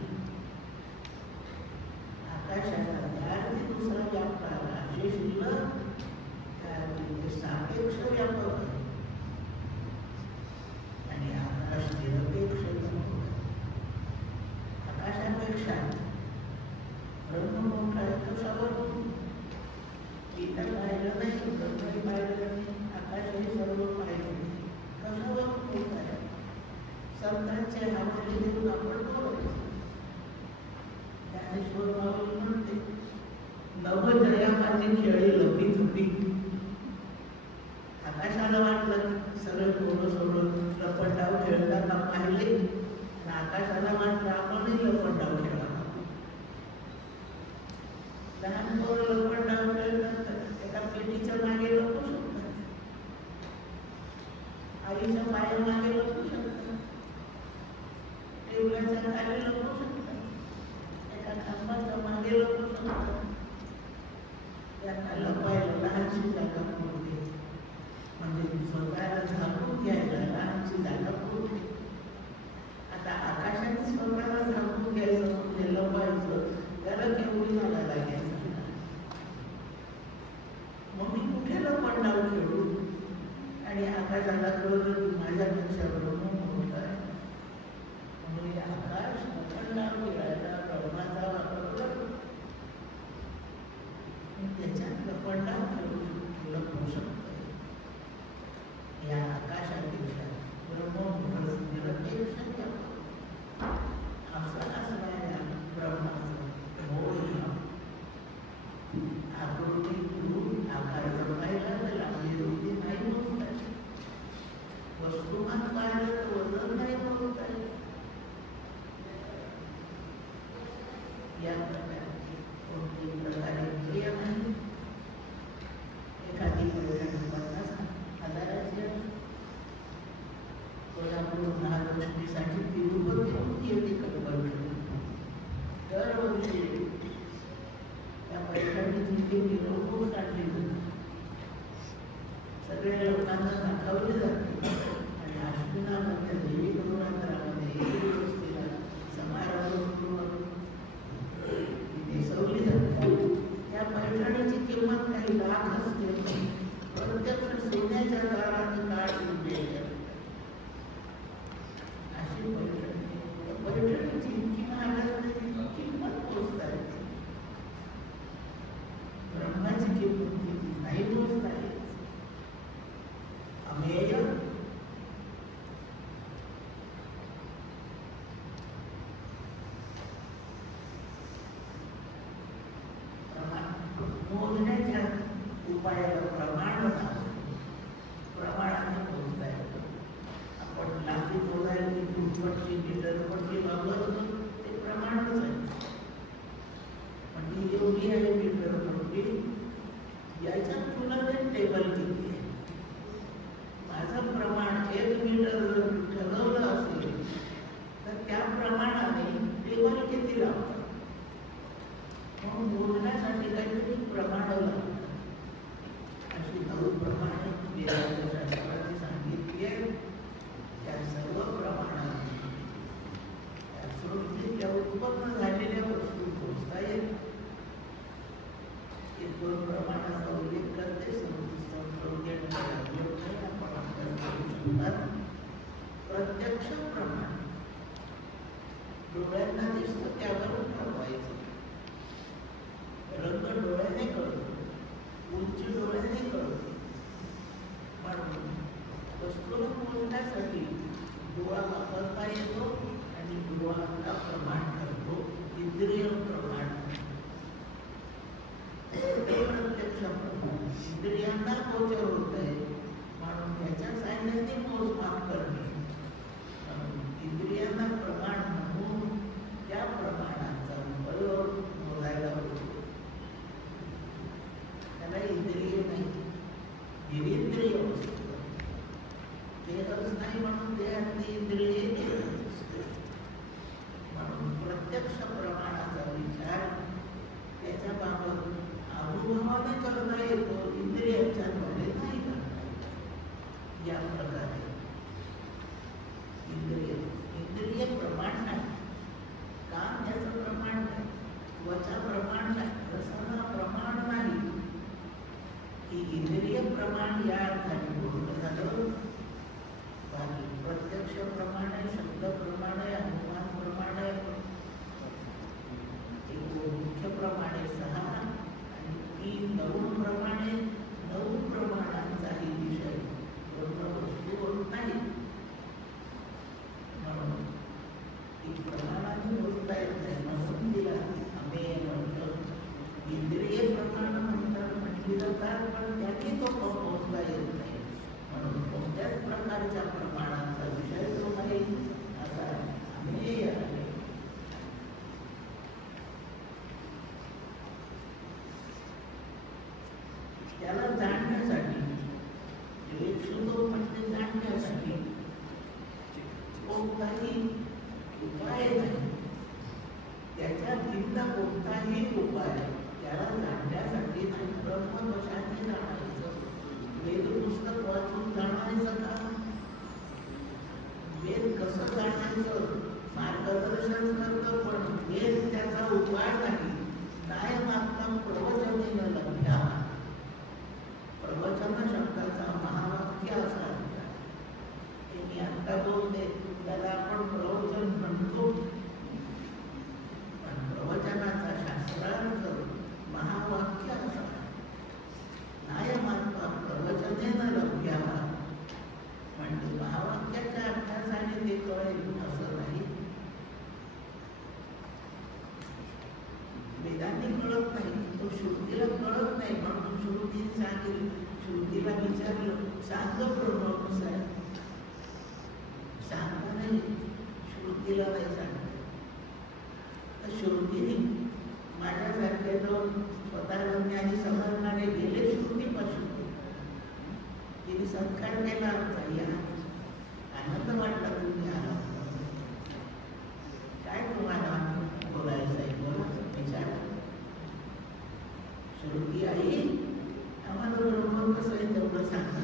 आकाशाला त्याआधी दुसरा व्याप आला, जे शिल्लक त्याआधी सापेक्ष व्यापक आहे. आणि आकाश निरपेक्ष व्यापक आहे. आकाशापेक्षा ब्रह्म मोठा आहे. कशावर? गीता पाहिलं नाही, ब्रह्मही पाहिलं नाही, आकाशही सर्व पाहिलं नाही. कशावर होत आहे? संतांचे हवाले देऊन आपण बोलायचं. ज्ञानेश्वर माऊली म्हणते, नभ जया माझी खेळी लपी थुपी. आकाशाला वाटलं सगळं पोरं सोडून लपंडाव खेळताना पाहिले, आणि आकाशाला वाटलं आपणही लपंडाव खेळा. लहान पोरं लपंडाव खेळतात, एका पेटीच्या मागे लपू शकतात, आईच्या पायामागे लपू शकतात, टेबलाच्या खाली लपू शकतात, एका खांबाच्या मागे लपू शकतात. त्यांना लपायला लहानशी जागा पुरते, म्हणजे स्वतःला झाकून घ्यायला लहानशी जागा पुरते. आता आकाशाने स्वतःला झाकून घ्यायचं म्हणजे लपायचं, त्याला केवढी जागा लागायचं. मग मी कुठे लपंडाव खेळू? आणि आकाशाला कळलं की माझ्यापेक्षा ब्रह्म मोठा आहे. म्हणून आकाश लपंडाव खेळायला ब्रह्माचा वापर करतो. त्याच्यात लपंडाव लपू शकतो. या आकाशापेक्षा ब्रह्म मोठं निरपेक्ष असं असणाऱ्या ब्रह्माचं मोठ आकृती करून आकार जपायला तर आपली रुची नाही मोजता. वस्तुमान पाहिलं तर वजन नाही मोजता. या प्रकारे कोणत्याही प्रकारे क्रिया नाही. एखादी पर्यटन 50,000 कोल्हापूर महालक्ष्मीसाठी तिरुपती येते पैठणी दरवर्षी. त्या पैठणीची ती मिरवणूक काढली जाते, सगळ्या लोकांना दाखवली जाते. आणि अश्विनामध्ये देवी नवरात्रामध्ये एक दिवस तिला समारंभपूर्वक नेसवली जाते. त्या पैठणीची किंमत काही लाख असते, प्रत्यक्ष सोन्याच्या दाराने काढ दिलेली आहे. अशी पैठणी, पैठणीची इतकी महागाची किंमत पोचता येते. ब्रह्माची किंमत किती नाही पोचता येत. अमेय मोजण्याच्या उपायाला प्रमाण प्रमाणाने पोचता येतं. आपण लांबी मोजायची फुटपट्टी मीटरपट्टी वापरतो, ते प्रमाणच आहे. पण ही एवढी आहे मीटरपट्टी, याच्या तुलनेत टेबल किती आहे? माझं प्रमाण 1 मीटर जर ठरवलं असेल तर त्या प्रमाणाने टेबल किती लागतं? म्हणून मोजण्यासाठी काहीतरी प्रमाण लागतं. अशी 9 प्रमाणे वेदांतशास्त्राने सांगितली आहे. त्या सर्व प्रमाणाने त्या सृष्टीच्या उत्पन्न झालेल्या वस्तू पोचता येत. हे 2 प्रमाणाचा उल्लेख करते. प्रत्यक्ष प्रमाण डोळ्यांना दिसतं त्यावर ठरवायचं. ती इंद्रिये म्हणून प्रत्यक्ष प्रमाणाचा विचार त्याच्याबाबत अनुभवाने करता येतो, इंद्रियांच्याद्वारे नाही करता येत. या प्रकारे इंद्रिय प्रमाण नाही, काम त्याचं प्रमाण नाही, त्वचा प्रमाण नाही, रसाला प्रमाण नाही. ही इंद्रिय प्रमाण या अर्थाने पूर्ण झालं. बाकी प्रत्यक्ष प्रमाण आहे, शब्द प्रमाण आहे, अनुमान प्रमाण आहे, मुख्य प्रमाणे 6 आणि 3 9 प्रमाणे, 9 प्रमाणांचाही विषय पूर्ण वस्तू होत नाही. म्हणून ती प्रमाणाने बोलता येत नाही, म्हणून तिला अमेय म्हणतं. इंद्रिय प्रमाण म्हणतात म्हटली जातात, पण त्याने तो पोहोचता येत नाही. म्हणून कोणत्याच प्रकारच्या प्रमाणांचा विषय जो आहे असा अमेय आहे. त्याला जाणण्यासाठी विवेकशुद्ध म्हणजे जाणण्यासाठी कोणताही उपाय नाही, त्याच्या भिन्न कोणताही उपाय त्याला जाणण्यासाठी नाही. ब्रह्म कशाने जाणायचं? वेद पुस्तक वाचून जाणायचं का? वेद कसं जाणायचं? मार्गदर्शन करतं, पण वेद त्याचा उपाय नाही. नायमात्मक प्रवचनेन लभ्या. प्रवचन शब्दाचा महावाक्य असा अर्थ आहे. ते मी आता बोलते, त्याला आपण प्रवचन म्हणतो, पण प्रवचनाचा शास्त्रार्थ महावाक्य असा आहे. नायमात्मक प्रवचनेन लभ्या म्हणजे महावाक्याच्या अभ्यासाने ते कळेल असं नाही. वेदांनी कळत नाही, तो श्रुतीला कळत नाही, म्हणून श्रुतीने सांगितलं. श्रुतीला विचारलं, सांग ब्रह्मपुरुष आहे, सांगता नाही, श्रुतीला नाही सांगत. तर श्रुतीने माझ्यासारखे दोन स्वतःला ज्ञानी समजणारे गेले श्रुतीपासून. तिने सत्कार केला होता, या आनंद वाटला तुम्ही आला, काय तुम्हाला बोलायचं आहे बोला, विचार. श्रुती आई आम्हाला ब्रह्म कसं आहे तेवढं सांगा.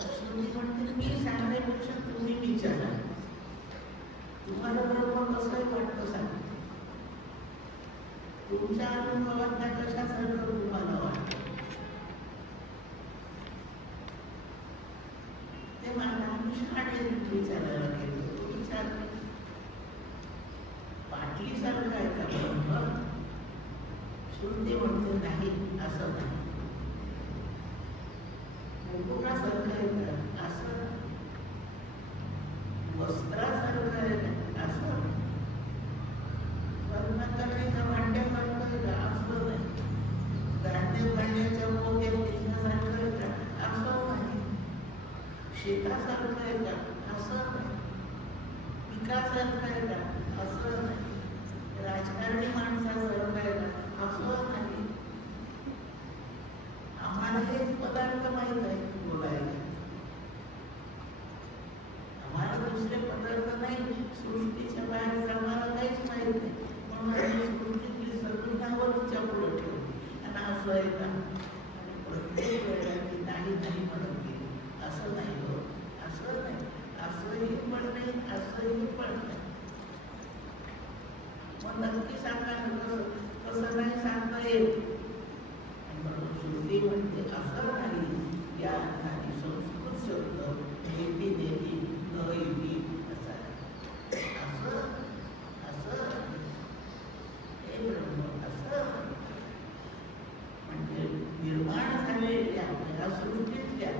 श्रुती म्हणते मी सांगण्यापेक्षा तुम्ही विचारा, तुम्हाला ब्रह्म कसं आहे वाटतं सांगा. तुमच्या अनुभवात कशासारखं तुम्हाला वाटतं ते मला आम्ही शाळेत विचारायला गेलो. तो विचार पाटलीसारखं आहे का ब्रह्म? श्रुती म्हणते नाही, असं नाही. मुकुटासारखं आहे का? असं. वस्त्रासारखं आहे का? असं. कर्मकर्त्याच्या भांड्यासारखं आहे का? असं नाही. धान्य भांड्याच्या मोठ्या पिण्यासारखं आहे का? असं नाही. शेतासारखं आहे का? असं नाही. पिकासारखं आहे का? असं नाही. राजकारणी माणसासारखं आहे का? असं नाही. आम्हाला हेच पदार्थ माहीत आहे बोलायला, आम्हाला दुसरे पदार्थ नाही. सृष्टीच्या बाहेर आम्हाला काहीच माहीत नाही, म्हणून सृष्टीतली सगळी नावं तिच्या पुढे ठेवली. आणि असं आहे का? आणि प्रत्येक वेळेला ती नाही नाही म्हणत गेली. असं नाही हो, असं नाही, असंही पण नाही, असंही पण नाही. मग नक्की सांगा ना, कसं नाही सांगता येत. म्हणून श्रुती म्हणते असं नाही. या अर्थाने संस्कृत शब्द नेती नेती न येती असा आहे. असं असं हे ब्रह्म असं म्हणजे निर्माण झालेल्या या सृष्टीतल्या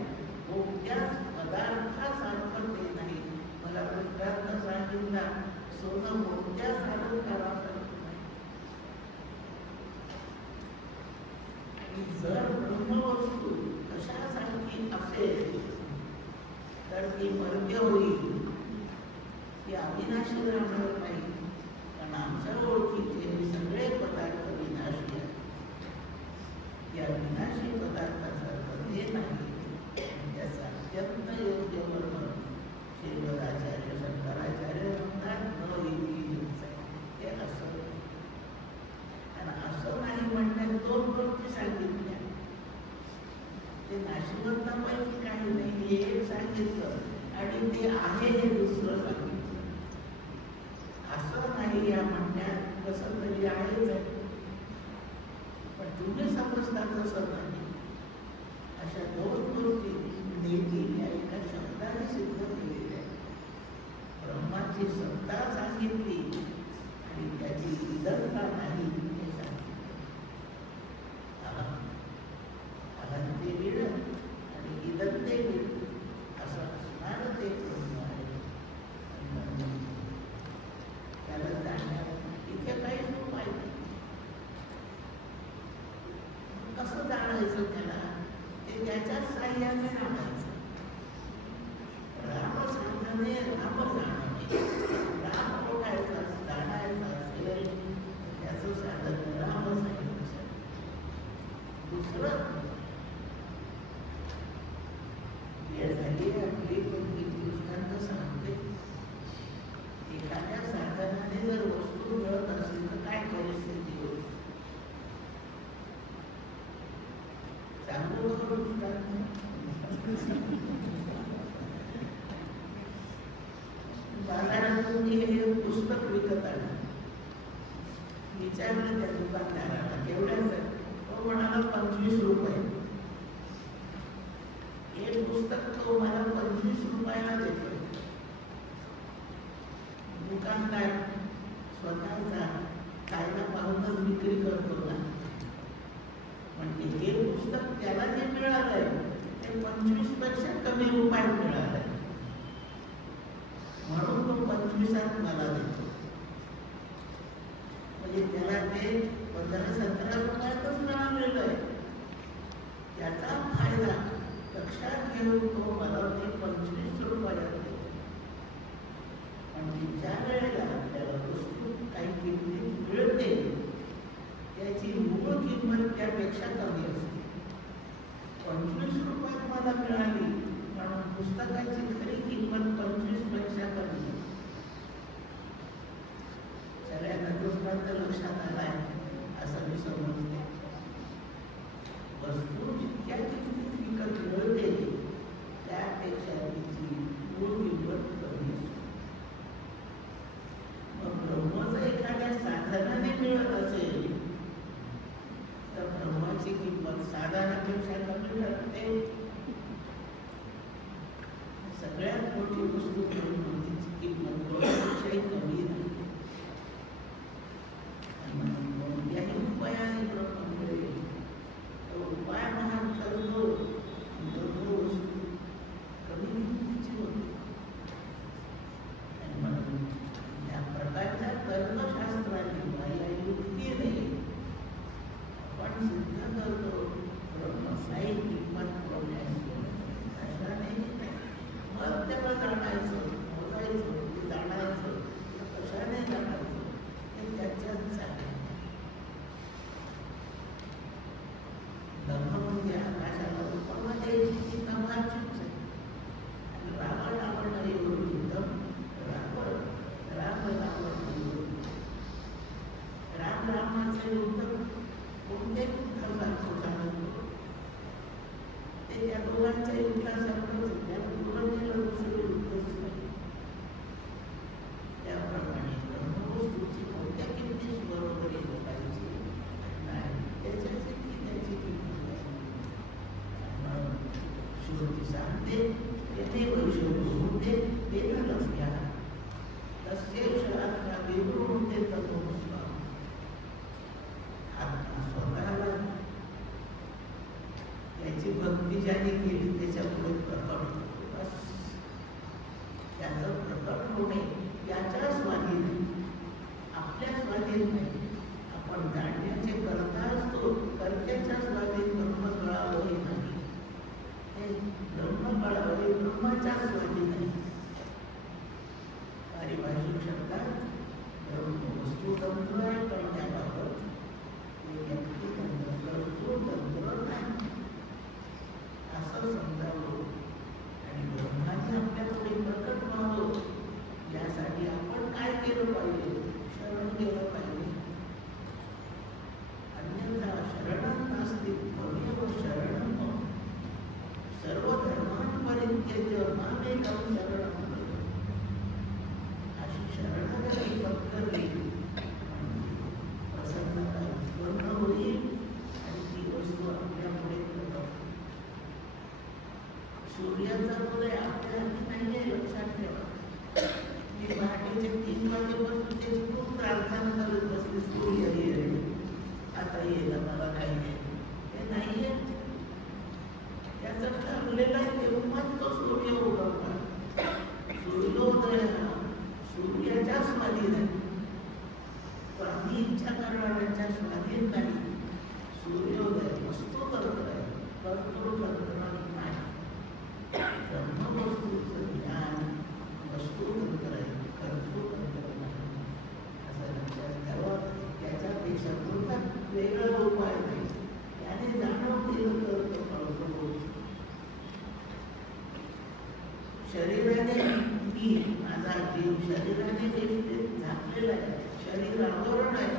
कोणत्याच पदार्थासारखं ते नाही. मला दृष्टांत सांगितला, सोनं कोणत्याच अलंकारासारखं नाही. आणि जर ब्रह्मवस्तू कशासारखी असेल तर ती मर्त्य होईल, ती अविनाशी राहणार नाही. कारण आमच्या ओळखीचे सगळे पदार्थ विनाशी आहेत. या विनाशी पदार्थासारखं ते नाही. त्याचा अत्यंत योग्य वर्णन सांगितलं आणि ते आहे हे दुसरं सांगितलं. असं नाही या म्हणण्यात कसं तरी आहेच आहे, पण तुम्ही समजता तसं नाही. अशा दोन गोष्टी नेतील या एका शब्दाने सिद्ध केलेल्या आहेत. ब्रह्माची सत्ता सांगितली आणि त्याची विदर्भा नाही हे सांगितलं. अहंते विड आणि इदंते विड असं असणार ते ब्रह्म आहे. त्याला जाणण्यात इथे काहीच उपाय नाही. कसं जाणायचं त्याला? ते त्याच्याच साह्याने जाणायचं. राम सांगणे राम जाणणे. राम ओळखायचा जाणायचा असेल त्याचं साधन राम सांगितलं. दुसरं वेळ झाली आपली, पण मी दृष्टांत सांगते. एखाद्या साधनाने जर वस्तू मिळत असेल तर काय परिस्थिती होईल सांगू बघा दृष्टांत. बाजारातून मी हे पुस्तक विकत आणलं. विचारलं त्या दुकानदाराला केवढ्याच आहे? तो म्हणाला 25 रुपये. हे पुस्तक तो मला 25 रुपयाला देतो. दुकानदार स्वतःचा कायदा पाहूनच विक्री करतो ना. म्हणजे हे पुस्तक त्याला जे मिळालंय ते 25 पेक्षा कमी रुपयात मिळालंय, म्हणून तो 25त मला देतो. म्हणजे त्याला ते 15-17 रुपयातच मिळालेलं आहे. त्याचा फायदा लक्षात घेऊन तो मला ते 25 रुपयात देतो. म्हणजे ज्या वेळेला आपल्याला वस्तू काही किंमतीत मिळते त्याची मूळ किंमत त्यापेक्षा कमी असते. 25 रुपयात मला मिळाली म्हणून पुस्तकाची खरी किंमत 25 पेक्षा कमी. सगळ्यांना दृष्टांत लक्षात आलाय असं मी समजते. वस्तू जितक्या किंमतीत विकत मिळते त्यापेक्षा तिची मूळ किंमत कमी असते. मग ब्रह्म जर एखाद्या साधनाने मिळत असेल तर ब्रह्माची किंमत साधनापेक्षा कमी ठरते. सगळ्यात मोठी वस्तू ब्रह्माची किंमत ब्रह्मापेक्षाही कमी नाही. कोणत्याही उपायाने ब्रह्म मिळेल तो उपाय महान ठरतो. ब्रह्म वस्तू कमी किंमतीची होती. आणि म्हणून या प्रकारच्या तर्कशास्त्राने या युक्तीने आपण सिद्ध करतो ब्रह्मसाई किंमत बोलण्याची. अशा नाही मग त्याला जाणायचं, मोजायचं, जाणायचं, कशाने जाणायचं हे त्याच्यात आहे. धर्म म्हणजे आकाशाला उपमा द्यायची ती नभाचीच आहे. आणि रावण रावण एवढं युद्धम रावण राम रावण राम रामाचं युद्ध कोणत्या युद्धासारखं झालं? ते त्या दोघांच्या युद्धासारखंच. त्याला दुर्लभ केलं दुसरं युद्धच नाही. त्याप्रमाणे ब्रह्मवस्तूची कोणत्या किंमतीच बरोबरी लोकांची नाही. त्याच्याची त्याची किंमत आहे. श्रुती सांगते येथे वैशोभूते तेन लक्ष्या तस्यैष आत्मा विभूते तमोस्वा. आत्मा स्वतःला त्याची भक्ती ज्याने केली त्याच्यापुढे प्रकट होतो. बस त्याचं प्रकट होणे त्याच्या स्वाधीन, आपल्या स्वाधीन नाही. आपण जाणण्याचे करता असतो, कर्त्याच्या स्वाधीन ब्रह्म कळावं नाही. हे ब्रह्म कळावे ब्रह्माच्या स्वाधीन नाही. पारिभाषिक शब्दात ब्रह्म वस्तुतंत्र आहे कळण्याबाबत, व्यक्तितंत्र तंत्र नाही असं समजावं. आणि ब्रह्माने आपल्या पुढे प्रकट व्हावं यासाठी आपण ठिकाणी शरण अशी शरणागती पत्करली प्रसन्नता उत्पन्न होईल आणि ती वस्तू आपल्यामुळे सूर्याचा उदय आपल्या हाती नाहीये, लक्षात ठेवा. मी पहाटेचे 3 वाजेपासून ते खूप प्रार्थना करत बसली, सूर्य येईल आता येईल मला काही हे नाहीये. त्याचं ठरलेलं आहे तेव्हाच तो सूर्य उगवला. सूर्योदय हा सूर्याच्या स्वाधीन आहे, तो आम्ही इच्छा करणाऱ्यांच्या स्वाधीन नाही. सूर्योदय वस्तू करत आहे, कर्तृत्व नाही. ब्रह्मवस्तूचं ज्ञान वस्तूतंत्र आहे, कर्तृतंत्र नाही. असं लक्षात घ्यावं. त्याच्यापेक्षा कोणता वेगळा उपाय नाही. त्याने जाणून दिलं तर तो कळतो. शरीराने मी माझा जीव शरीराने जे झाकलेला आहे, शरीर आवरण आहे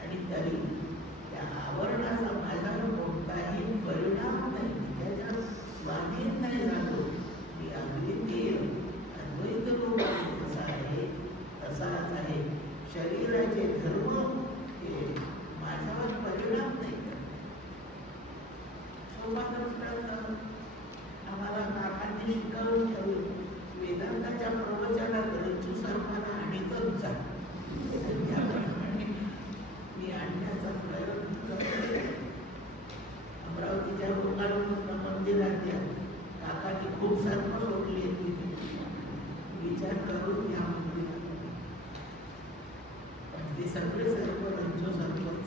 आणि तरी त्या आवरणाचा माझ्यावर कोणताही परिणाम नाही, त्याच्या स्वाधीन नाही झालो. मी अद्वितीय अद्वैत रूप कसा आहे तसाच आहे. शरीराचे धर्म हे माझ्यावर परिणाम नाही करत. शोभादृष्टांत आम्हाला काकांनी शिकवून ठेवलं, वेदांताच्या प्रवचनात रज्जू सर्वांना आणीतच जा. त्याप्रमाणे मी आणण्याचा प्रयत्न करते. अमरावतीच्या गोकाळून मंदिरात या काकांनी खूप सर्व सोडली तिथे, विचार करून या मंदिरात. पण ते सगळे सर्व रज्जू सर्वच,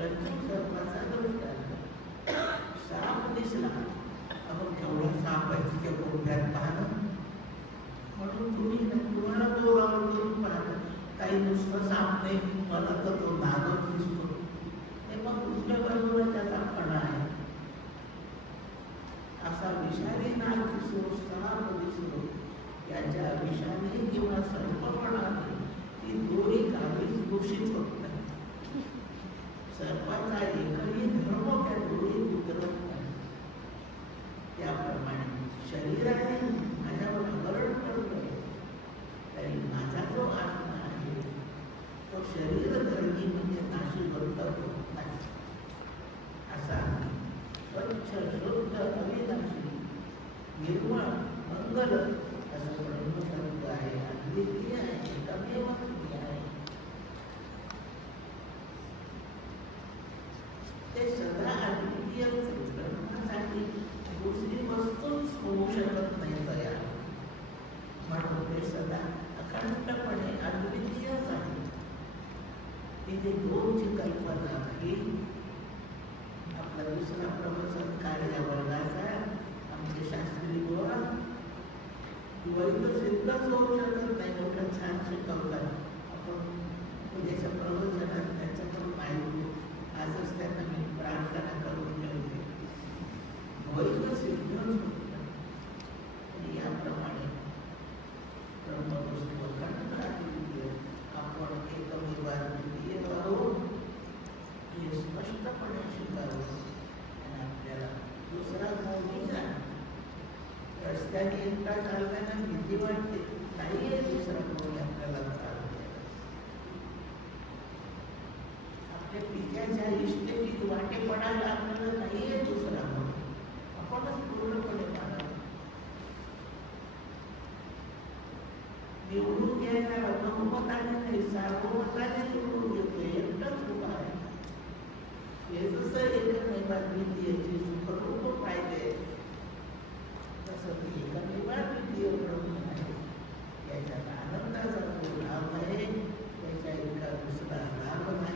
रज्जू सर्वाचा दृष्टांत. साप दिसला, आपण केवढा साप आहे तिच्या कोणत्यात पाहणं, म्हणून तुम्हाला तो रावण करून पाहणं. काही नुसतं साप नाही, मला तर तो नागच दिसतो. ते मग दुसऱ्या बाजूला त्याचा कणा आहे. असा विषारी नाग दिसतो, साप दिसतो, याच्या विषाने किंवा सर्पपणाने ती दोरी काहीच दूषित होत नाही. सर्पाचा एकही धर्म त्या दोरीत उतरत नाही. त्याप्रमाणे शरीराने माझ्यावर आवरण करतोय, तरी माझा जो आत्मा आहे तो शरीरधर्मी म्हणजे नाशीवंत होत नाही. असा स्वच्छ शुद्ध अविनाशी निर्मळ मंगल असं ब्रह्मतत्व आहे, अद्वितीय आहे, एकमेव आहे. ते सदा अद्वितीय ब्रह्मासाठी दुसरी वस्तूच होऊ शकत नाही तयार. म्हणून ते सदा अखंडपणे अद्वितीयच आहे. तिथे दोनची कल्पना नाही. आपला दुसरा प्रवचन कार्य वर्गाचा आमचे शास्त्री बुवा द्वैत सिद्धच होऊ शकत नाही, मोठं छान शिकवतात. आपण उद्याच्या प्रवचनात त्यांच्याकडून माहिती आजच त्यांना मी प्रार्थना करून ठेवते. द्वैत सिद्धच होत आणि याप्रमाणे ब्रह्मवस्तू अखंड अद्वितीय, आपण एकमेव अद्वितीय आहोत हे स्पष्टपणे शिकावं. आणि आपल्याला दुसरा मोठी नाही. रस्त्याने एकटा चालताना भीती वाटते, नाहीये दुसरा कोणी आपल्याला चालते. आपल्या पित्याच्या इष्टेपीत वाटे पडायला आपल्याला नाहीये दुसरा कोणी, आपणच पूर्णपणे पाडावं. निवडून घ्यायला बहुमताने नाही, सार्वमताने निवडून घेतो, एकटंच उभा आहे. हे जसं एकमेव अद्वितीयचे सुखरूप पाहिजे, तसं ते एकमेव अद्वितीय ब्रह्म आहे. याच्यात आनंदाचा जो लाभ आहे त्याच्या इतका दुसरा लाभ नाही.